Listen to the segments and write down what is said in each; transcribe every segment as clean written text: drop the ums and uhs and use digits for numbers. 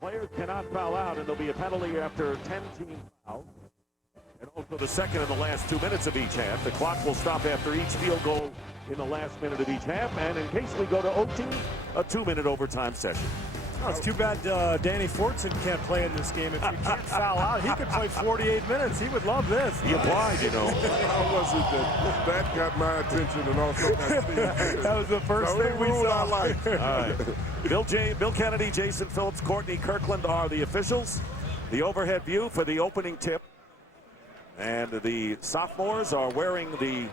Players cannot foul out, and there'll be a penalty after 10 team fouls. And also the second in the last 2 minutes of each half. The clock will stop after each field goal in the last minute of each half. And in case we go to OT, a 2-minute overtime session. Oh, it's too bad Danny Fortson can't play in this game. If he can't foul out, he could play 48 minutes. He would love this. He applied, you know. How was it that got my attention and also got Steve? That was the first thing we saw. I liked. All right. Bill Kennedy, Jason Phillips, Courtney Kirkland are the officials. The overhead view for the opening tip. And the sophomores are wearing the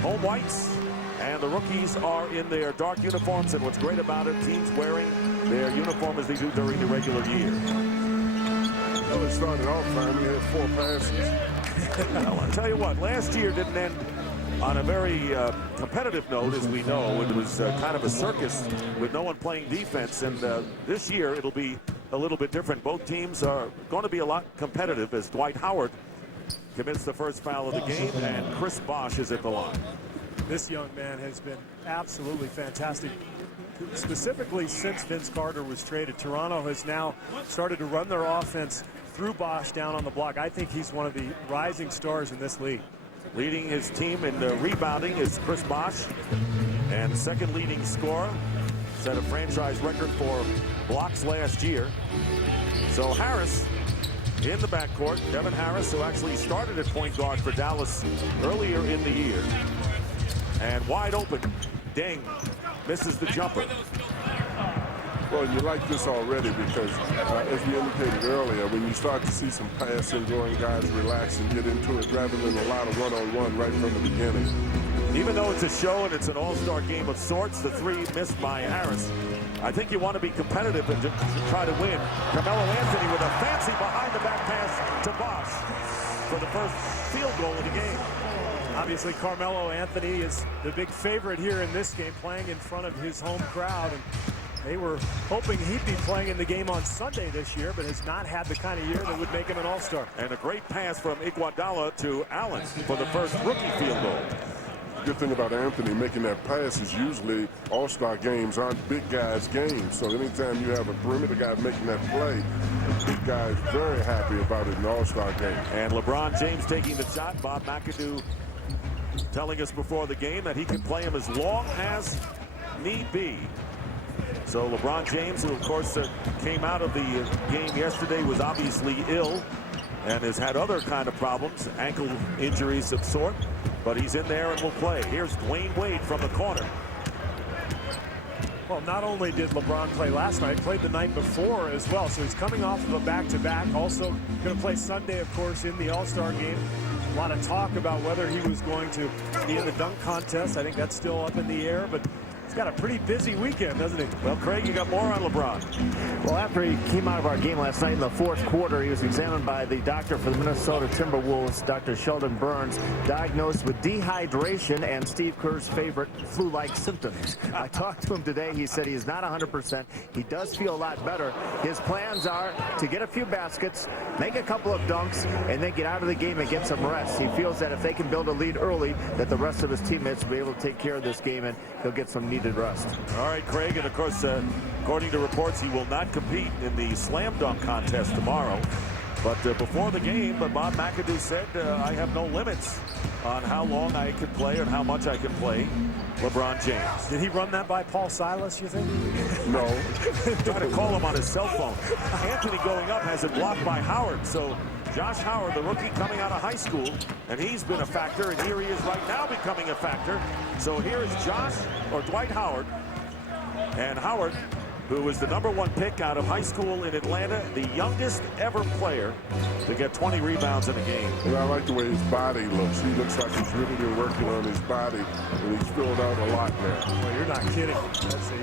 home whites, and the rookies are in their dark uniforms. And what's great about it, teams wearing their uniform as they do during the regular year. Well, it started off fine. We had 4 passes. Well, I'll tell you what, last year didn't end on a very competitive note, as we know. It was kind of a circus with no one playing defense. And this year it'll be a little bit different. Both teams are going to be a lot competitive as Dwight Howard commits the first foul of the game, and Chris Bosh is at the line. This young man has been absolutely fantastic. Specifically since Vince Carter was traded, Toronto has now started to run their offense through Bosh down on the block. I think he's one of the rising stars in this league. Leading his team in rebounding is Chris Bosh, and second leading scorer, set a franchise record for blocks last year. So Harris in the backcourt, Devin Harris, who actually started at point guard for Dallas earlier in the year. And wide open, Deng misses the jumper. Well, you like this already because, as we indicated earlier, when you start to see some passing going, guys relax and get into it rather than a lot of one-on-one right from the beginning. Even though it's a show and it's an all-star game of sorts, the 3 missed by Harris. I think you want to be competitive and to try to win. Carmelo Anthony with a fancy behind-the-back pass to Bosh for the first field goal of the game. Obviously, Carmelo Anthony is the big favorite here in this game, playing in front of his home crowd. And they were hoping he'd be playing in the game on Sunday this year, but has not had the kind of year that would make him an all-star. And a great pass from Iguodala to Allen for the first rookie field goal. The good thing about Anthony making that pass is usually all-star games aren't big guys' games. So anytime you have a perimeter guy making that play, the big guy is very happy about it in the all-star game. And LeBron James taking the shot. Bob McAdoo telling us before the game that he can play him as long as need be. So LeBron James, who of course came out of the game yesterday, was obviously ill and has had other kind of problems, ankle injuries of sort, but he's in there and will play. Here's Dwayne Wade from the corner. Well, not only did LeBron play last night, played the night before as well. So he's coming off of a back-to-back. Also going to play Sunday, of course, in the All-Star game. A lot of talk about whether he was going to be in the dunk contest. I think that's still up in the air, but he's got a pretty busy weekend, doesn't he? Well, Craig, you got more on LeBron. Well, after he came out of our game last night in the 4th quarter, he was examined by the doctor for the Minnesota Timberwolves, Dr. Sheldon Burns, diagnosed with dehydration and Steve Kerr's favorite flu-like symptoms. I talked to him today. He said he's not 100%. He does feel a lot better. His plans are to get a few baskets, make a couple of dunks, and then get out of the game and get some rest. He feels that if they can build a lead early, that the rest of his teammates will be able to take care of this game, and he'll get some needed rest. All right, Craig, and of course, according to reports, he will not compete in the slam dunk contest tomorrow. But before the game, Bob McAdoo said, I have no limits on how long I can play and how much I can play LeBron James. Did he run that by Paul Silas, you think? No. Try to call him on his cell phone. Anthony going up has it blocked by Howard. So Josh Howard, the rookie coming out of high school, and he's been a factor, and here he is right now becoming a factor. So here is Dwight Howard. And Howard, who was the #1 pick out of high school in Atlanta, the youngest ever player to get 20 rebounds in a game. And I like the way his body looks. He looks like he's really been working on his body, and he's filled out a lot now. Well, you're not kidding.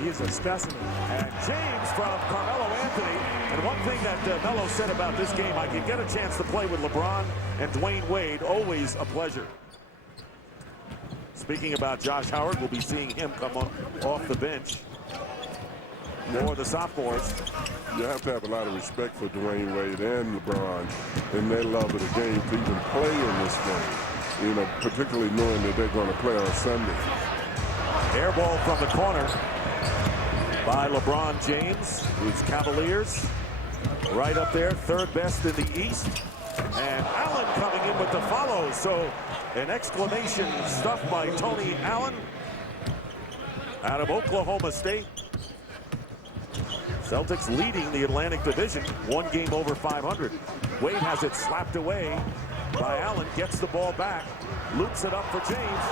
He's a specimen. And James from Carmelo Anthony. And one thing that Melo said about this game, I could get a chance to play with LeBron and Dwayne Wade. Always a pleasure. Speaking about Josh Howard, we'll be seeing him come off the bench. For the sophomores. You have to have a lot of respect for Dwayne Wade and LeBron and their love of the game to even play in this game. You know, particularly knowing that they're going to play on Sunday. Air ball from the corner by LeBron James, whose Cavaliers right up there, third best in the East. And Allen coming in with the follow. So an exclamation stuff by Tony Allen out of Oklahoma State. Celtics leading the Atlantic Division, 1 game over 500. Wade has it slapped away by Allen, gets the ball back, loops it up for James.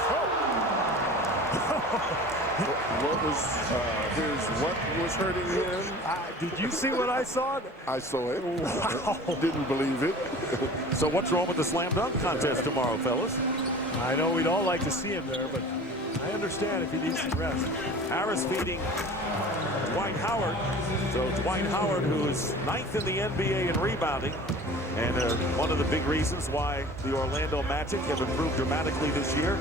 What was hurting him? Did you see what I saw? I saw it. Wow. Didn't believe it. So what's wrong with the slam dunk contest tomorrow, fellas? I know we'd all like to see him there, but I understand if he needs some rest. Harris feeding Dwight Howard. So Dwight Howard, who is 9th in the NBA in rebounding, and one of the big reasons why the Orlando Magic have improved dramatically this year.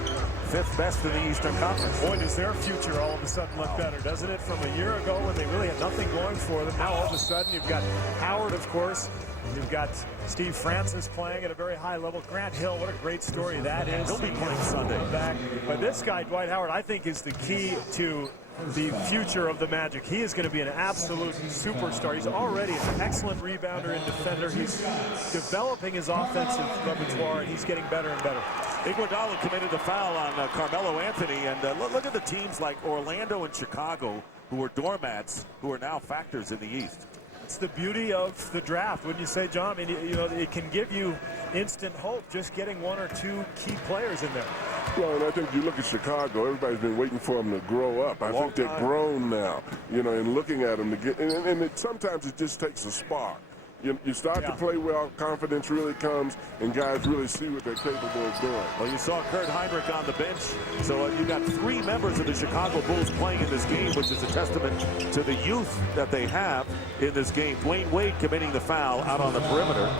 5th best in the Eastern Conference. Boy, does their future all of a sudden look better, doesn't it? From a year ago when they really had nothing going for them. Now all of a sudden you've got Howard, of course. You've got Steve Francis playing at a very high level. Grant Hill, what a great story that is. He'll be playing Sunday. Back. But this guy, Dwight Howard, I think is the key to the future of the Magic. He is going to be an absolute superstar. He's already an excellent rebounder and defender. He's developing his offensive repertoire, and he's getting better and better. Iguodala committed the foul on Carmelo Anthony, and look at the teams like Orlando and Chicago, who were doormats, who are now factors in the East. It's the beauty of the draft, wouldn't you say, John? I mean, you know, it can give you instant hope just getting 1 or 2 key players in there. Well, and I think you look at Chicago, everybody's been waiting for them to grow up. I think they're grown now, you know, and looking at them to get, and sometimes it just takes a spark. You start to play well, confidence really comes, and guys really see what they're capable of doing. Well, you saw Kurt Heinrich on the bench, so you got 3 members of the Chicago Bulls playing in this game, which is a testament to the youth that they have in this game. Dwayne Wade committing the foul out on the perimeter.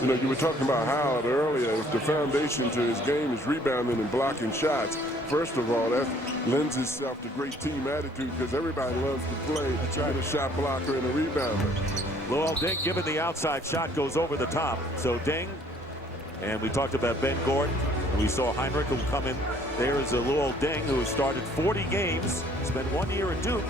You know, you were talking about Howard earlier. If the foundation to his game is rebounding and blocking shots, first of all, that lends itself to great team attitude because everybody loves to play with a shot blocker and a rebounder. Luol Deng given the outside shot goes over the top. So Deng, and we talked about Ben Gordon, and we saw Heinrich who come in. There is a Luol Deng who has started 40 games, spent 1 year at Duke.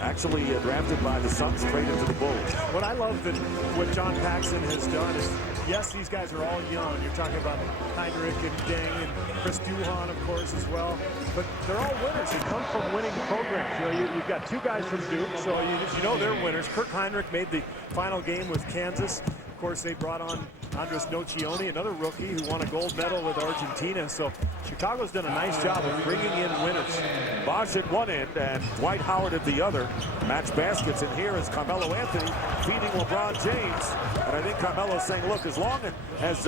Actually drafted by the Suns, traded to the Bulls. What I love that what John Paxson has done is, yes, these guys are all young. You're talking about Heinrich and Deng and Chris Duhon, of course, as well. But they're all winners. They come from winning programs. You know, you've got 2 guys from Duke, so you know they're winners. Kirk Heinrich made the final game with Kansas. Of course, they brought on Andres Nocioni, another rookie who won a gold medal with Argentina. So Chicago's done a nice job of bringing in winners. Bosh at one end and Dwight Howard at the other. Match baskets, and here is Carmelo Anthony feeding LeBron James. And I think Carmelo's saying, look, as long as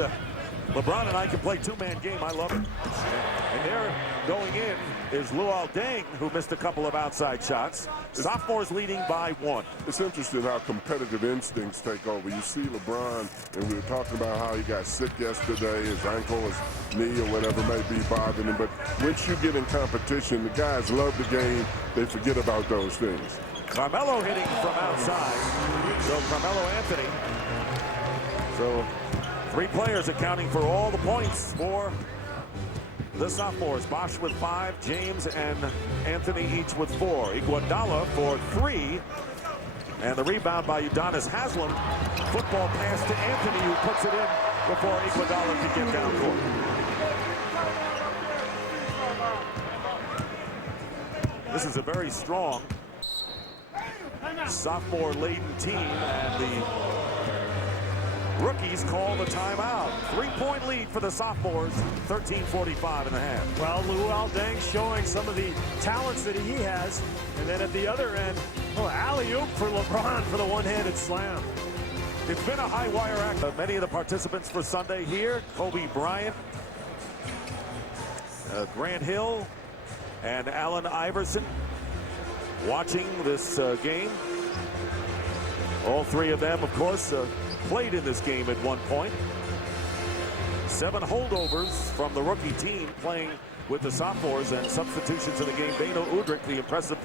LeBron and I can play 2-man game, I love it. And there going in is Luol Deng, who missed a couple of outside shots. Sophomores leading by 1. It's interesting how competitive instincts take over. You see LeBron, and we were talking about how he got sick yesterday, his ankle, his knee, or whatever may be bothering him. But once you get in competition, the guys love the game. They forget about those things. Carmelo hitting from outside. So Carmelo Anthony. So 3 players accounting for all the points for the sophomores. Bosh with 5, James and Anthony each with 4. Iguodala for 3. And the rebound by Udonis Haslem. Football pass to Anthony, who puts it in before Iguodala can get down court. This is a very strong sophomore-laden team, and the rookies call the timeout. 3-point lead for the sophomores, 13:45 in the half. Well, Luol Deng showing some of the talents that he has. And then at the other end, alley-oop for LeBron for the one-handed slam. It's been a high-wire act. Many of the participants for Sunday here, Kobe Bryant, Grant Hill, and Allen Iverson watching this game. All 3 of them, of course, played in this game at one point. 7 holdovers from the rookie team playing with the sophomores, and substitutions in the game. Beno Udrih, the impressive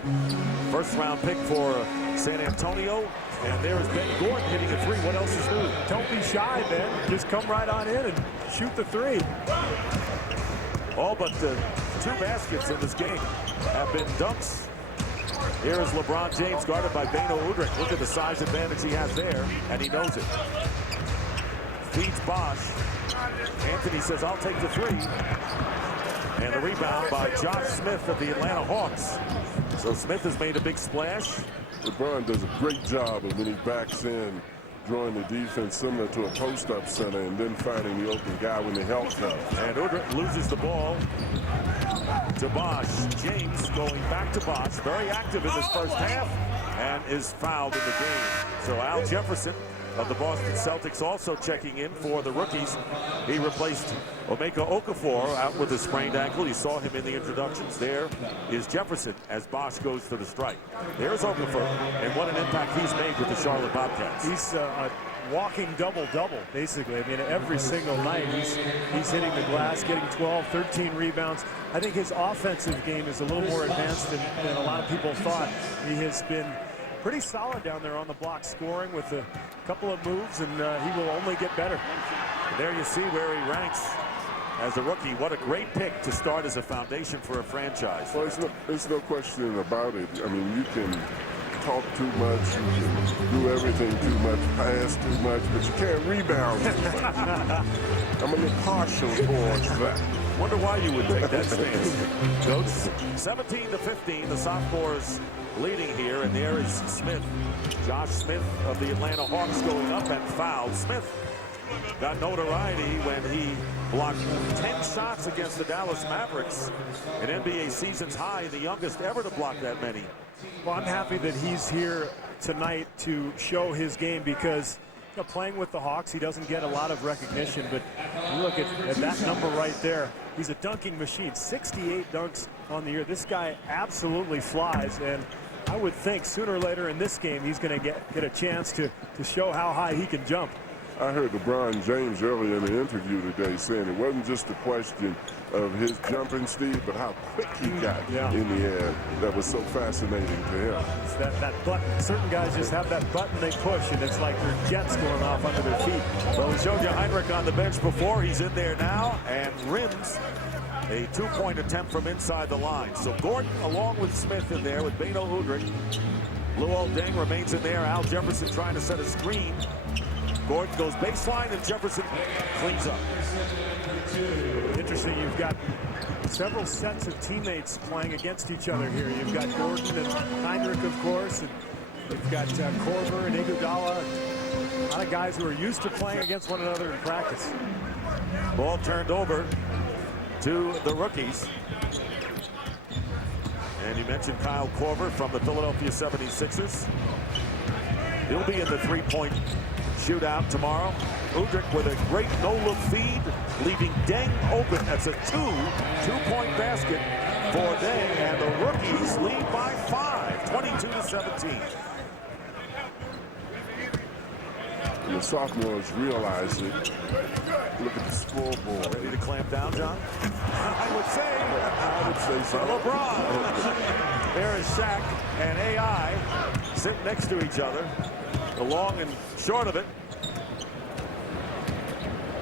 first-round pick for San Antonio. And there is Ben Gordon hitting a 3. What else is new? Don't be shy, Ben. Just come right on in and shoot the 3. All but 2 baskets in this game have been dunks Here is LeBron James guarded by Beno Udrih. Look at the size advantage he has there, and he knows it. Feeds Bosch. Anthony says, I'll take the three. And the rebound by Josh Smith of the Atlanta Hawks. So Smith has made a big splash. LeBron does a great job of when he backs in, drawing the defense similar to a post-up center and then finding the open guy when the help comes. And Udrih loses the ball to Bosch. James going back to Bosch, very active in this first half, and is fouled in the game. So Al Jefferson of the Boston Celtics also checking in for the rookies. He replaced Emeka Okafor out with a sprained ankle. You saw him in the introductions. There is Jefferson as Bosch goes to the strike. There's Okafor, and what an impact he's made with the Charlotte Bobcats. He's a walking double-double, basically. I mean, every single night he's hitting the glass, getting 12, 13 rebounds. I think his offensive game is a little more advanced than a lot of people thought. He has been pretty solid down there on the block, scoring with a couple of moves, and he will only get better. And there you see where he ranks as a rookie. What a great pick to start as a foundation for a franchise. Well, there's no question about it. I mean, you can talk too much, you can do everything too much, pass too much, but you can't rebound too much. I'm a little partial towards that. Wonder why you would take that stance. Goats 17-15. The sophomores leading here, and there is Smith. Josh Smith of the Atlanta Hawks going up and fouled. Smith got notoriety when he blocked 10 shots against the Dallas Mavericks, an NBA season's high, the youngest ever to block that many. Well, I'm happy that he's here tonight to show his game because playing with the Hawks, he doesn't get a lot of recognition, but you look at that number right there. He's a dunking machine, 68 dunks on the year. This guy absolutely flies, and I would think sooner or later in this game he's going to get a chance to show how high he can jump. I heard LeBron James earlier in the interview today saying it wasn't just a question of his jumping, Steve, but how quick he got in the air. That was so fascinating to him. It's that button. Certain guys just have that button they push, and it's like they're jets going off under their feet. Well, we showed you Heinrich on the bench before. He's in there now and rims a two-point attempt from inside the line. So Gordon along with Smith in there with Beno Udrih. Luol Deng remains in there. Al Jefferson trying to set a screen. Gordon goes baseline, and Jefferson cleans up. Interesting, you've got several sets of teammates playing against each other here. You've got Gordon and Heinrich, of course, and you've got Korver and Iguodala. A lot of guys who are used to playing against one another in practice. Ball turned over to the rookies. And you mentioned Kyle Korver from the Philadelphia 76ers. He'll be in the three-point shootout tomorrow. Udrih with a great no-look feed, leaving Deng open. That's a two-point basket for Deng, and the rookies lead by 5, 22-17. The sophomores realize it. Look at the scoreboard. Ready to clamp down, John? I would say so. LeBron. There is Shaq and AI sitting next to each other. The long and short of it.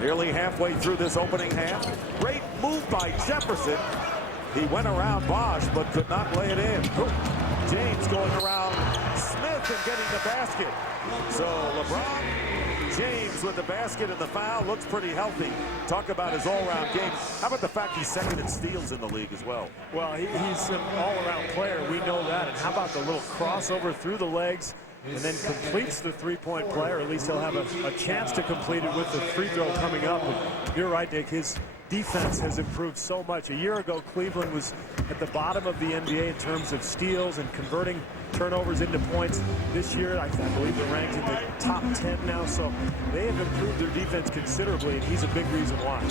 Nearly halfway through this opening half. Great move by Jefferson. He went around Bosch, but could not lay it in. James going around Smith and getting the basket. So LeBron James with the basket and the foul looks pretty healthy. Talk about his all-around game. How about the fact he's second in steals in the league as well? Well, he's an all-around player. We know that. And how about the little crossover through the legs and then completes the three-point play, or at least he'll have a chance to complete it with the free throw coming up. And you're right, Nick. His defense has improved so much. A year ago, Cleveland was at the bottom of the NBA in terms of steals and converting turnovers into points. This year, I believe they're ranked in the top 10 now, so they have improved their defense considerably, and he's a big reason why.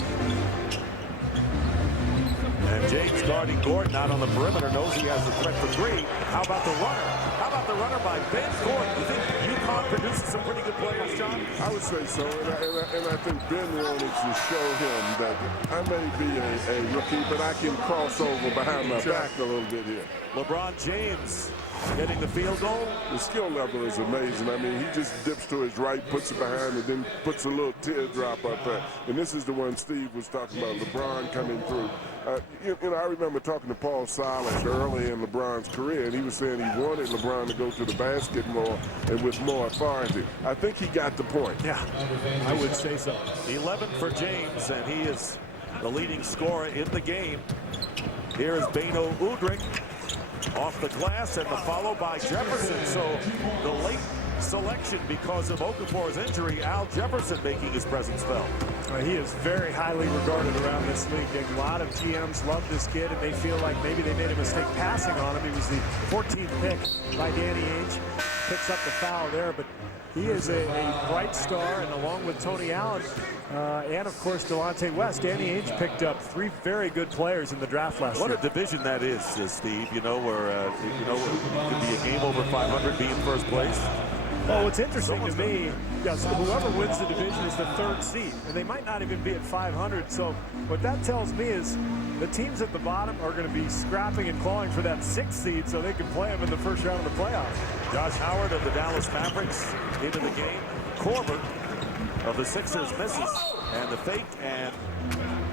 And James guarding Gordon out on the perimeter, knows he has a threat for three. How about the runner? How about the runner by Ben Gordon? You think UConn produces some pretty good players, John? I would say so, and I think Ben wanted to show him that I may be a rookie, but I can cross over behind my back a little bit here. LeBron James getting the field goal. The skill level is amazing. I mean, he just dips to his right, puts it behind, and then puts a little teardrop up there. And this is the one Steve was talking about, LeBron coming through. I remember talking to Paul Silas early in LeBron's career, and he was saying he wanted LeBron to go to the basket more and with more authority. I think he got the point. Yeah, I would say so. 11 for James, and he is the leading scorer in the game. Here is Beno Udrih off the glass, and the follow by Jefferson. So the late selection because of Okafor's injury, Al Jefferson making his presence felt. He is very highly regarded around this league, Dick. A lot of GMs love this kid, and they feel like maybe they made a mistake passing on him. He was the 14th pick by Danny Ainge. Picks up the foul there, but he is a bright star, and along with Tony Allen and, of course, Delonte West, Danny Ainge picked up 3 very good players in the draft last year. What a division that is, Steve. You know, where it could be a game over 500, be in first place. Well, what's interesting to me, yes, whoever wins the division is the 3rd seed, and they might not even be at 500. So what that tells me is the teams at the bottom are going to be scrapping and clawing for that 6th seed so they can play them in the first round of the playoffs. Josh Howard of the Dallas Mavericks into the game. Korver of the Sixers misses, and the fake, and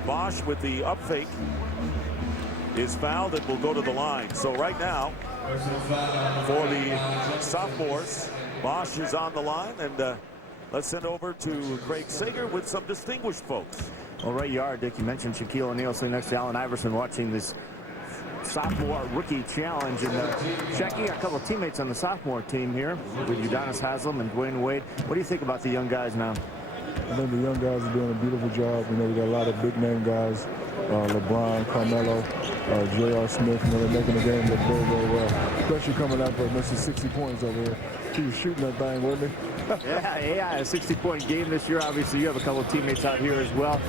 Bosch with the up fake is fouled and will go to the line. So right now, for the sophomores, Bosch is on the line, and let's send over to Craig Sager with some distinguished folks. Well, right you are, Dick. You mentioned Shaquille O'Neal sitting next to Allen Iverson watching this sophomore rookie challenge. And Shaq, got a couple of teammates on the sophomore team here with Udonis Haslem and Dwayne Wade. What do you think about the young guys now? I think the young guys are doing a beautiful job. You know, we got a lot of big name guys, LeBron, Carmelo, J.R. Smith. You know, they're making the game look very, very well, especially coming out for Mr. 60 points over here. He was shooting that thing, wasn't he? Yeah, a 60-point game this year. Obviously, you have a couple of teammates out here as well.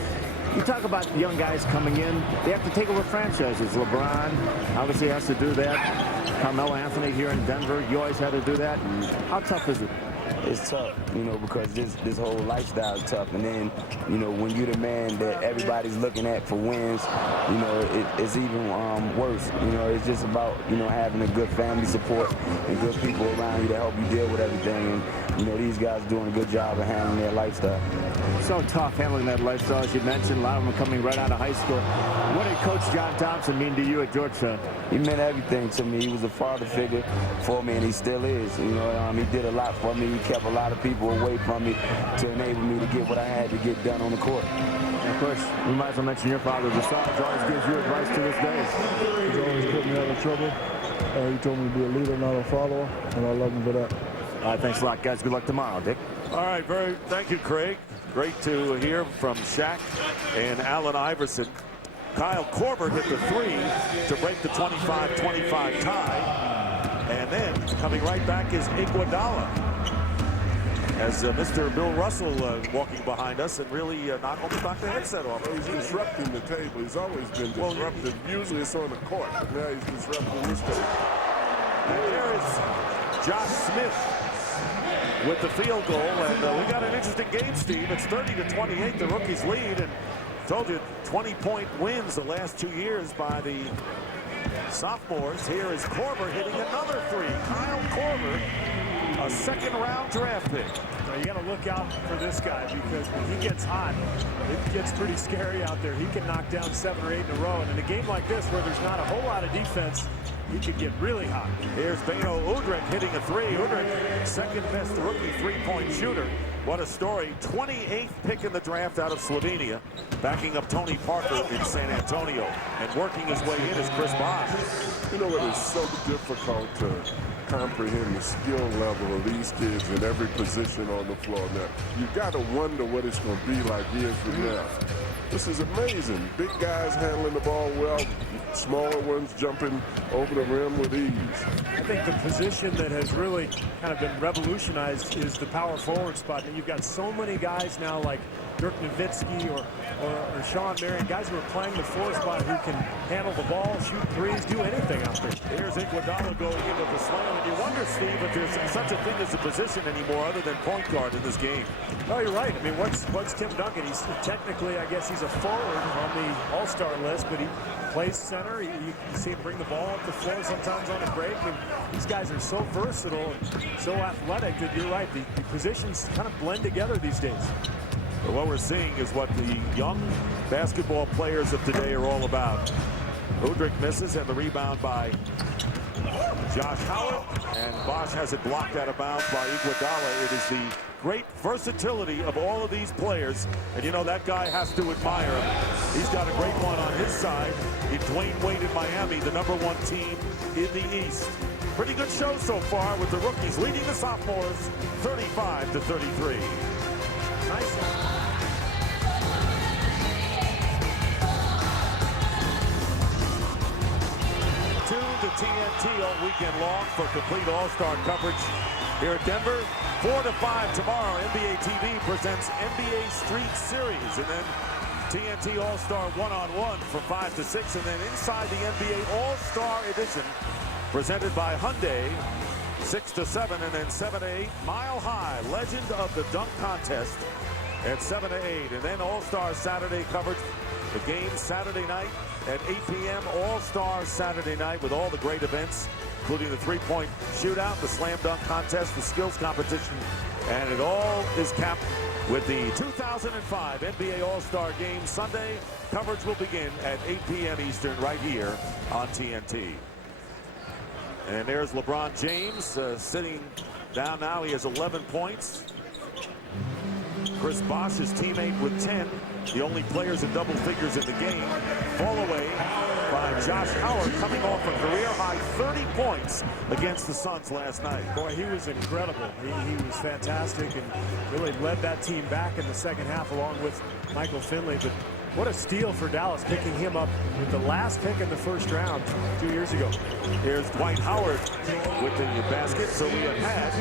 You talk about young guys coming in. They have to take over franchises. LeBron obviously has to do that. Carmelo Anthony here in Denver, you always had to do that. How tough is it? It's tough, you know, because this whole lifestyle is tough. And then, you know, when you're the man that everybody's looking at for wins, you know, it's even worse. You know, it's just about, you know, having a good family support and good people around you to help you deal with everything. And, you know, these guys are doing a good job of handling their lifestyle. So tough handling that lifestyle, as you mentioned. A lot of them coming right out of high school. What did Coach John Thompson mean to you at Georgetown? He meant everything to me. He was a father figure for me, and he still is. You know, he did a lot for me. He kept a lot of people away from me to enable me to get what I had to get done on the court. And of course, we might as well mention your father. Desage always gives you advice to this day. He's always put me out of trouble. He told me to be a leader, not a follower, and I love him for that. All right, thanks a lot, guys. Good luck tomorrow, Dick. All right, thank you, Craig. Great to hear from Shaq and Allen Iverson. Kyle Korver hit the 3 to break the 25-25 tie. And then coming right back is Iguodala, as Mr. Bill Russell walking behind us and really not only knocked the headset off. He's disrupting the table. He's always been disruptive. Usually it's on the court, but now he's disrupting this table. And there is Josh Smith with the field goal, and we got an interesting game, Steve. It's 30-28, the rookies lead, and told you 20-point wins the last 2 years by the sophomores. Here is Korver hitting another 3. Kyle Korver, a second-round draft pick. Now, you got to look out for this guy, because when he gets hot, it gets pretty scary out there. He can knock down 7 or 8 in a row, and in a game like this where there's not a whole lot of defense, he could get really hot. Here's Beno Udrih hitting a 3. Udrih, second-best rookie three-point shooter. What a story. 28th pick in the draft out of Slovenia, backing up Tony Parker in San Antonio. And working his way in is Chris Bosh. You know what is so difficult to comprehend the skill level of these kids in every position on the floor now. You got to wonder what it's going to be like years from now. This is amazing. Big guys handling the ball well, smaller ones jumping over the rim with ease. I think the position that has really kind of been revolutionized is the power forward spot. And you've got so many guys now like Dirk Nowitzki or Sean Marion, guys who are playing the 4 spot who can handle the ball, shoot 3s, do anything out there. Here's Iguodala going into the slam, and you wonder, Steve, if there's such a thing as a position anymore other than point guard in this game. No, you're right. I mean, what's Tim Duncan? He's technically, I guess he's a forward on the All-Star list, but he plays center. You see him bring the ball up the floor sometimes on a break. And these guys are so versatile and so athletic that you're right. The positions kind of blend together these days. But what we're seeing is what the young basketball players of today are all about. Udrih misses, and the rebound by Josh Howard, and Bosch has it blocked out of bounds by Iguodala. It is the great versatility of all of these players, and you know that guy has to admire him. He's got a great one on his side in Dwayne Wade in Miami, the #1 team in the East. Pretty good show so far with the rookies leading the sophomores 35-33. Nice. Tune to TNT all weekend long for complete All-Star coverage here at Denver. 4 to 5 tomorrow. NBA TV presents NBA Street Series, and then TNT All-Star One-on-One from 5 to 6, and then inside the NBA All-Star Edition presented by Hyundai 6 to 7, and then 7 to 8. Mile High, Legend of the Dunk Contest at 7 to 8, and then All-Star Saturday coverage. The game Saturday night at 8 p.m. All-Star Saturday night with all the great events, including the three-point shootout, the slam dunk contest, the skills competition, and it all is capped with the 2005 NBA All-Star Game Sunday. Coverage will begin at 8 p.m. Eastern right here on TNT. And there's LeBron James sitting down now. He has 11 points. Chris Bosh, his teammate, with 10. The only players in double figures in the game. Fall away by Josh Howard, coming off a career-high 30 points against the Suns last night. Boy, he was incredible. He was fantastic and really led that team back in the second half along with Michael Finley. But what a steal for Dallas, picking him up with the last pick in the first round 2 years ago. Here's Dwight Howard with the basket. So we have had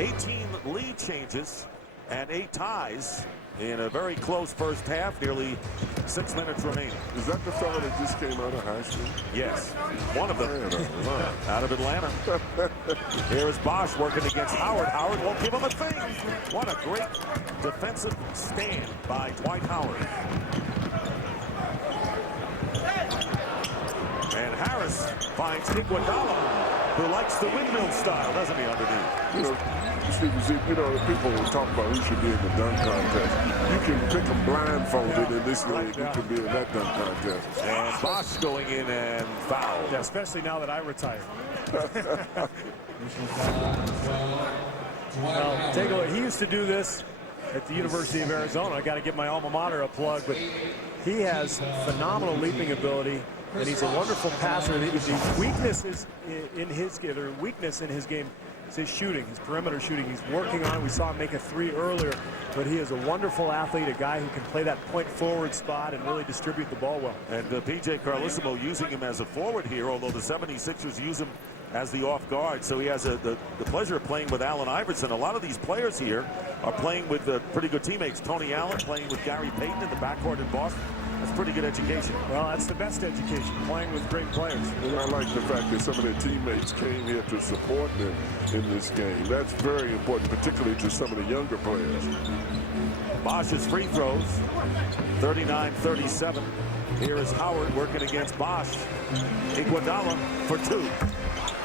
18 lead changes and 8 ties in a very close first half, nearly 6 minutes remaining. Is that the fellow that just came out of high school? Yes, one of them out of Atlanta. Here is Bosh working against Howard. Howard won't give him a thing. What a great defensive stand by Dwight Howard. And Harris finds Iguodala, who likes the windmill style, doesn't he, underneath? You know, people will talk about who should be in the dunk contest. You can pick them blindfolded in this league. You can be in that dunk contest. And Bosh going in and foul. Yeah, especially now that I retired. Well, take a look. He used to do this at the University of Arizona. I got to give my alma mater a plug, but he has phenomenal leaping ability, and he's a wonderful passer. The weakness is in his game, or weakness in his game is his shooting, his perimeter shooting. He's working on it. We saw him make a 3 earlier, but he is a wonderful athlete, a guy who can play that point forward spot and really distribute the ball well. And P.J. Carlesimo using him as a forward here, although the 76ers use him as the off guard. So he has the pleasure of playing with Allen Iverson. A lot of these players here are playing with pretty good teammates. Tony Allen playing with Gary Payton in the backcourt in Boston. That's pretty good education. Well, that's the best education, playing with great players. And I like the fact that some of their teammates came here to support them in this game. That's very important, particularly to some of the younger players. Bosh's free throws, 39-37. Here is Howard working against Bosh. Iguodala for 2.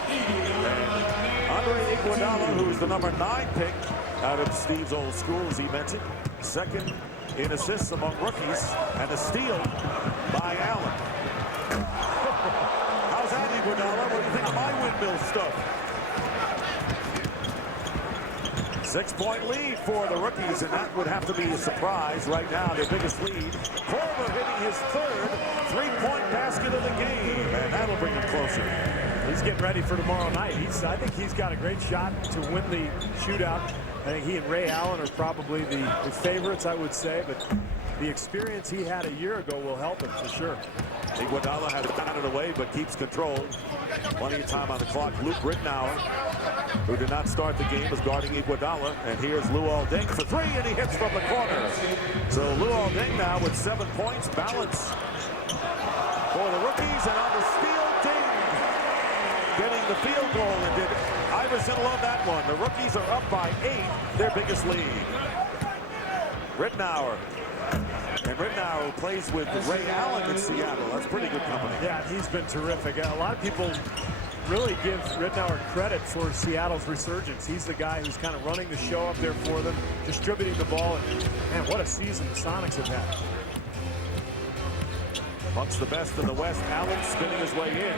And Andre Iguodala, who is the number 9 pick out of Steve's old school, as he mentioned. Second in assists among rookies, and a steal by Allen. How's that, Iguodala? What do you think of my windmill stuff? 6-point lead for the rookies, and that would have to be a surprise right now, their biggest lead. Korver hitting his 3rd 3-point basket of the game, and that'll bring him closer. He's getting ready for tomorrow night. I think he's got a great shot to win the shootout. I think he and Ray Allen are probably the favorites, I would say, but the experience he had a year ago will help him for sure. Iguodala has batted away, but keeps control. Plenty of time on the clock. Luke Rittenauer, who did not start the game, is guarding Iguodala. And here's Luol Deng for 3, and he hits from the corner. So Luol Deng now with 7 points. Balance for the rookies, and on the steal, Deng getting the field goal, and did Iverson love that one. The rookies are up by 8, their biggest lead. Rittenauer. And Rittenauer plays with Ray Allen in Seattle. That's pretty good company. Yeah, he's been terrific. A lot of people really give Ridnour credit for Seattle's resurgence. He's the guy who's kind of running the show up there for them, distributing the ball. And man, what a season the Sonics have had. Amongst the best in the West, Allen spinning his way in.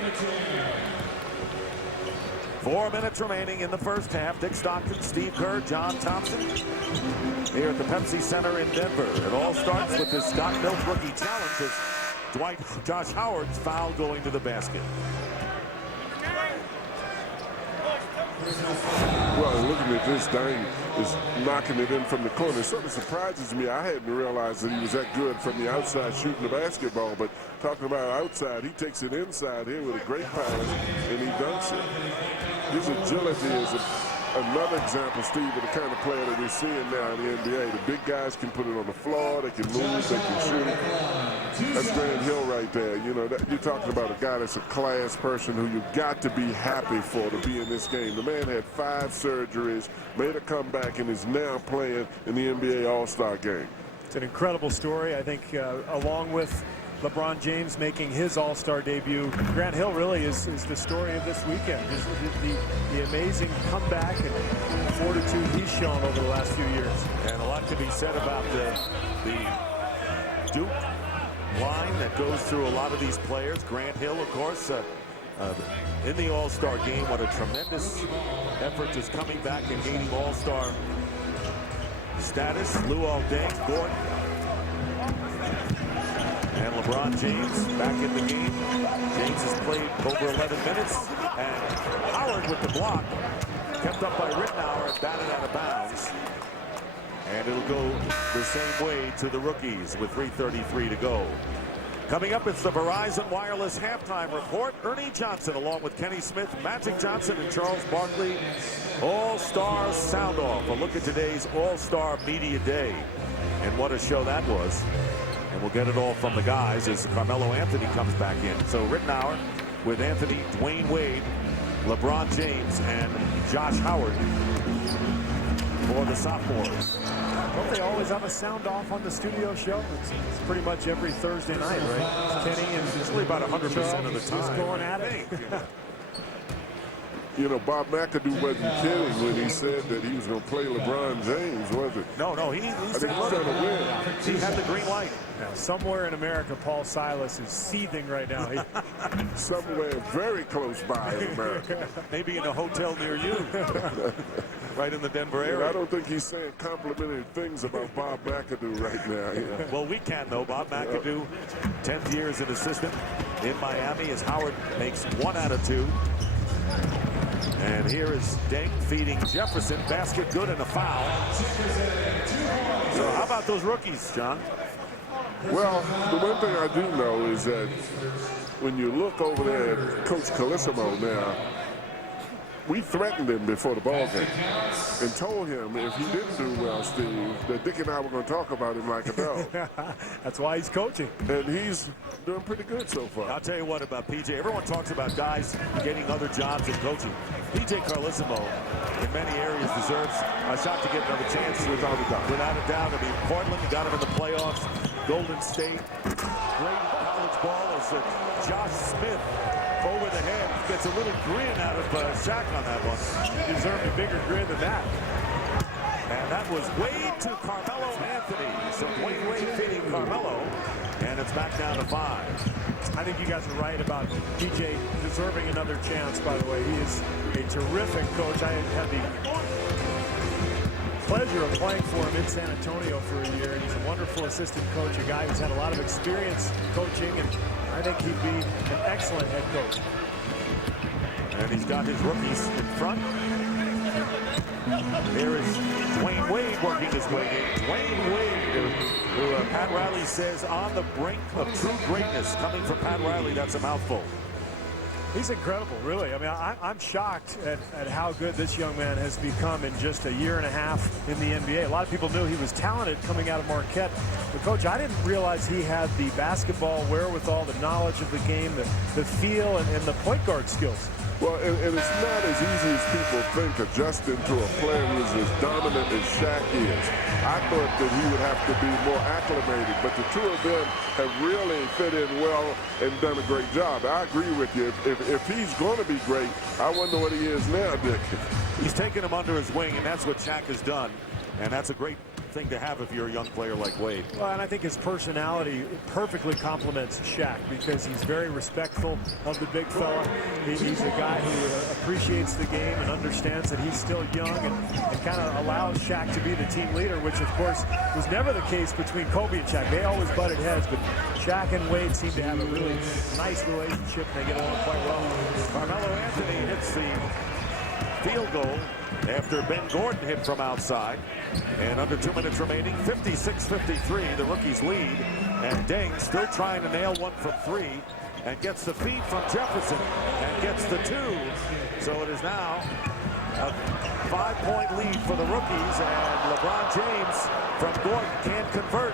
4 minutes remaining in the first half. Dick Stockton, Steve Kerr, John Thompson here at the Pepsi Center in Denver. It all starts with this Scott Mills rookie challenge as Josh Howard's foul going to the basket. Well, looking at this, Dane is knocking it in from the corner. It sort of surprises me. I hadn't realized that he was that good from the outside shooting the basketball, but talking about outside, he takes it inside here with a great pass, and he dunks it. His agility is another example, Steve, of the kind of player that we're seeing now in the NBA. The big guys can put it on the floor, they can move, they can shoot. That's Grant Hill right there. You know, you're talking about a guy that's a class person who you got to be happy for to be in this game. The man had 5 surgeries, made a comeback, and is now playing in the NBA All-Star game. It's an incredible story. I think along with LeBron James making his All-Star debut, Grant Hill really is the story of this weekend. The amazing comeback and fortitude he's shown over the last few years. And a lot to be said about the Duke line that goes through a lot of these players. Grant Hill, of course, in the All-Star game. What a tremendous effort, just coming back and gaining All-Star status. Luol Deng, Gordon, and LeBron James back in the game. James has played over 11 minutes, and Howard with the block, kept up by Ridnour and batted out of bounds. And it'll go the same way to the rookies with 3:33 to go. Coming up, it's the Verizon Wireless Halftime Report. Ernie Johnson along with Kenny Smith, Magic Johnson, and Charles Barkley. All-Star Sound Off. A look at today's All-Star Media Day. And what a show that was. And we'll get it all from the guys as Carmelo Anthony comes back in. So Ridnour with Anthony, Dwayne Wade, LeBron James, and Josh Howard for the sophomores. Don't they always have a sound off on the studio show? It's pretty much every Thursday night, right? Kenny and Usually about 100% of the time. Just going at it. You know, Bob McAdoo wasn't kidding when he said that he was going to play LeBron James, was it? No, he I said, think he's going to win. he had the green light. Now, somewhere in America, Paul Silas is seething right now. Somewhere very close by in America. Maybe in a hotel near you. Right in the Denver And area. I don't think he's saying complimentary things about Bob McAdoo right now. You know? Well, we can, though. Bob McAdoo, 10th year as an assistant in Miami, as Howard makes 1 out of 2. And here is Deng feeding Jefferson. Basket good and a foul. So how about those rookies, John? Well, the one thing I do know is that when you look over there at Coach Carlesimo now, we threatened him before the ball game and told him if he didn't do well, Steve, that Dick and I were going to talk about him like a dog. That's why he's coaching. And he's doing pretty good so far. I'll tell you what about PJ. Everyone talks about guys getting other jobs in coaching. PJ Carlesimo, in many areas, deserves a shot to get another chance. Without a doubt. Without a doubt. I mean, Portland got him in the playoffs. Golden State. Great college ball is Josh Smith over the head. Gets a little grin out of Shaq on that one. He deserved a bigger grin than that. And that was Wade to Carmelo Anthony. So Dwayne Wade feeding Carmelo. And it's back down to 5. I think you guys are right about PJ deserving another chance, by the way. He is a terrific coach. I had the pleasure of playing for him in San Antonio for a year. He's a wonderful assistant coach, a guy who's had a lot of experience coaching, and I think he'd be an excellent head coach. And he's got his rookies in front. Here is Dwayne Wade working his way in. Dwayne Wade, who Pat Riley says on the brink of true greatness. Coming from Pat Riley, that's a mouthful. He's incredible, really. I mean, I'm shocked at how good this young man has become in just a year and a half in the NBA. A lot of people knew he was talented coming out of Marquette. But, Coach, I didn't realize he had the basketball wherewithal, the knowledge of the game, the feel, and the point guard skills. Well, and it's not as easy as people think, adjusting to a player who's as dominant as Shaq is. I thought that he would have to be more acclimated, but the two of them have really fit in well and done a great job. I agree with you. If he's going to be great, I wonder what he is now, Dick. He's taken him under his wing, and that's what Shaq has done. And that's a great thing to have if you're a young player like Wade. Well, and I think his personality perfectly complements Shaq because he's very respectful of the big fella. He's a guy who appreciates the game and understands that he's still young and kind of allows Shaq to be the team leader, which of course was never the case between Kobe and Shaq. They always butted heads, but Shaq and Wade seem to have a really nice relationship, and they get along quite well. Carmelo Anthony hits the field goal after Ben Gordon hit from outside. And under 2 minutes remaining, 56-53, the rookies lead. And Deng still trying to nail one from three and gets the feed from Jefferson and gets the two. So it is now a 5-point lead for the rookies, and LeBron James from Gordon can't convert.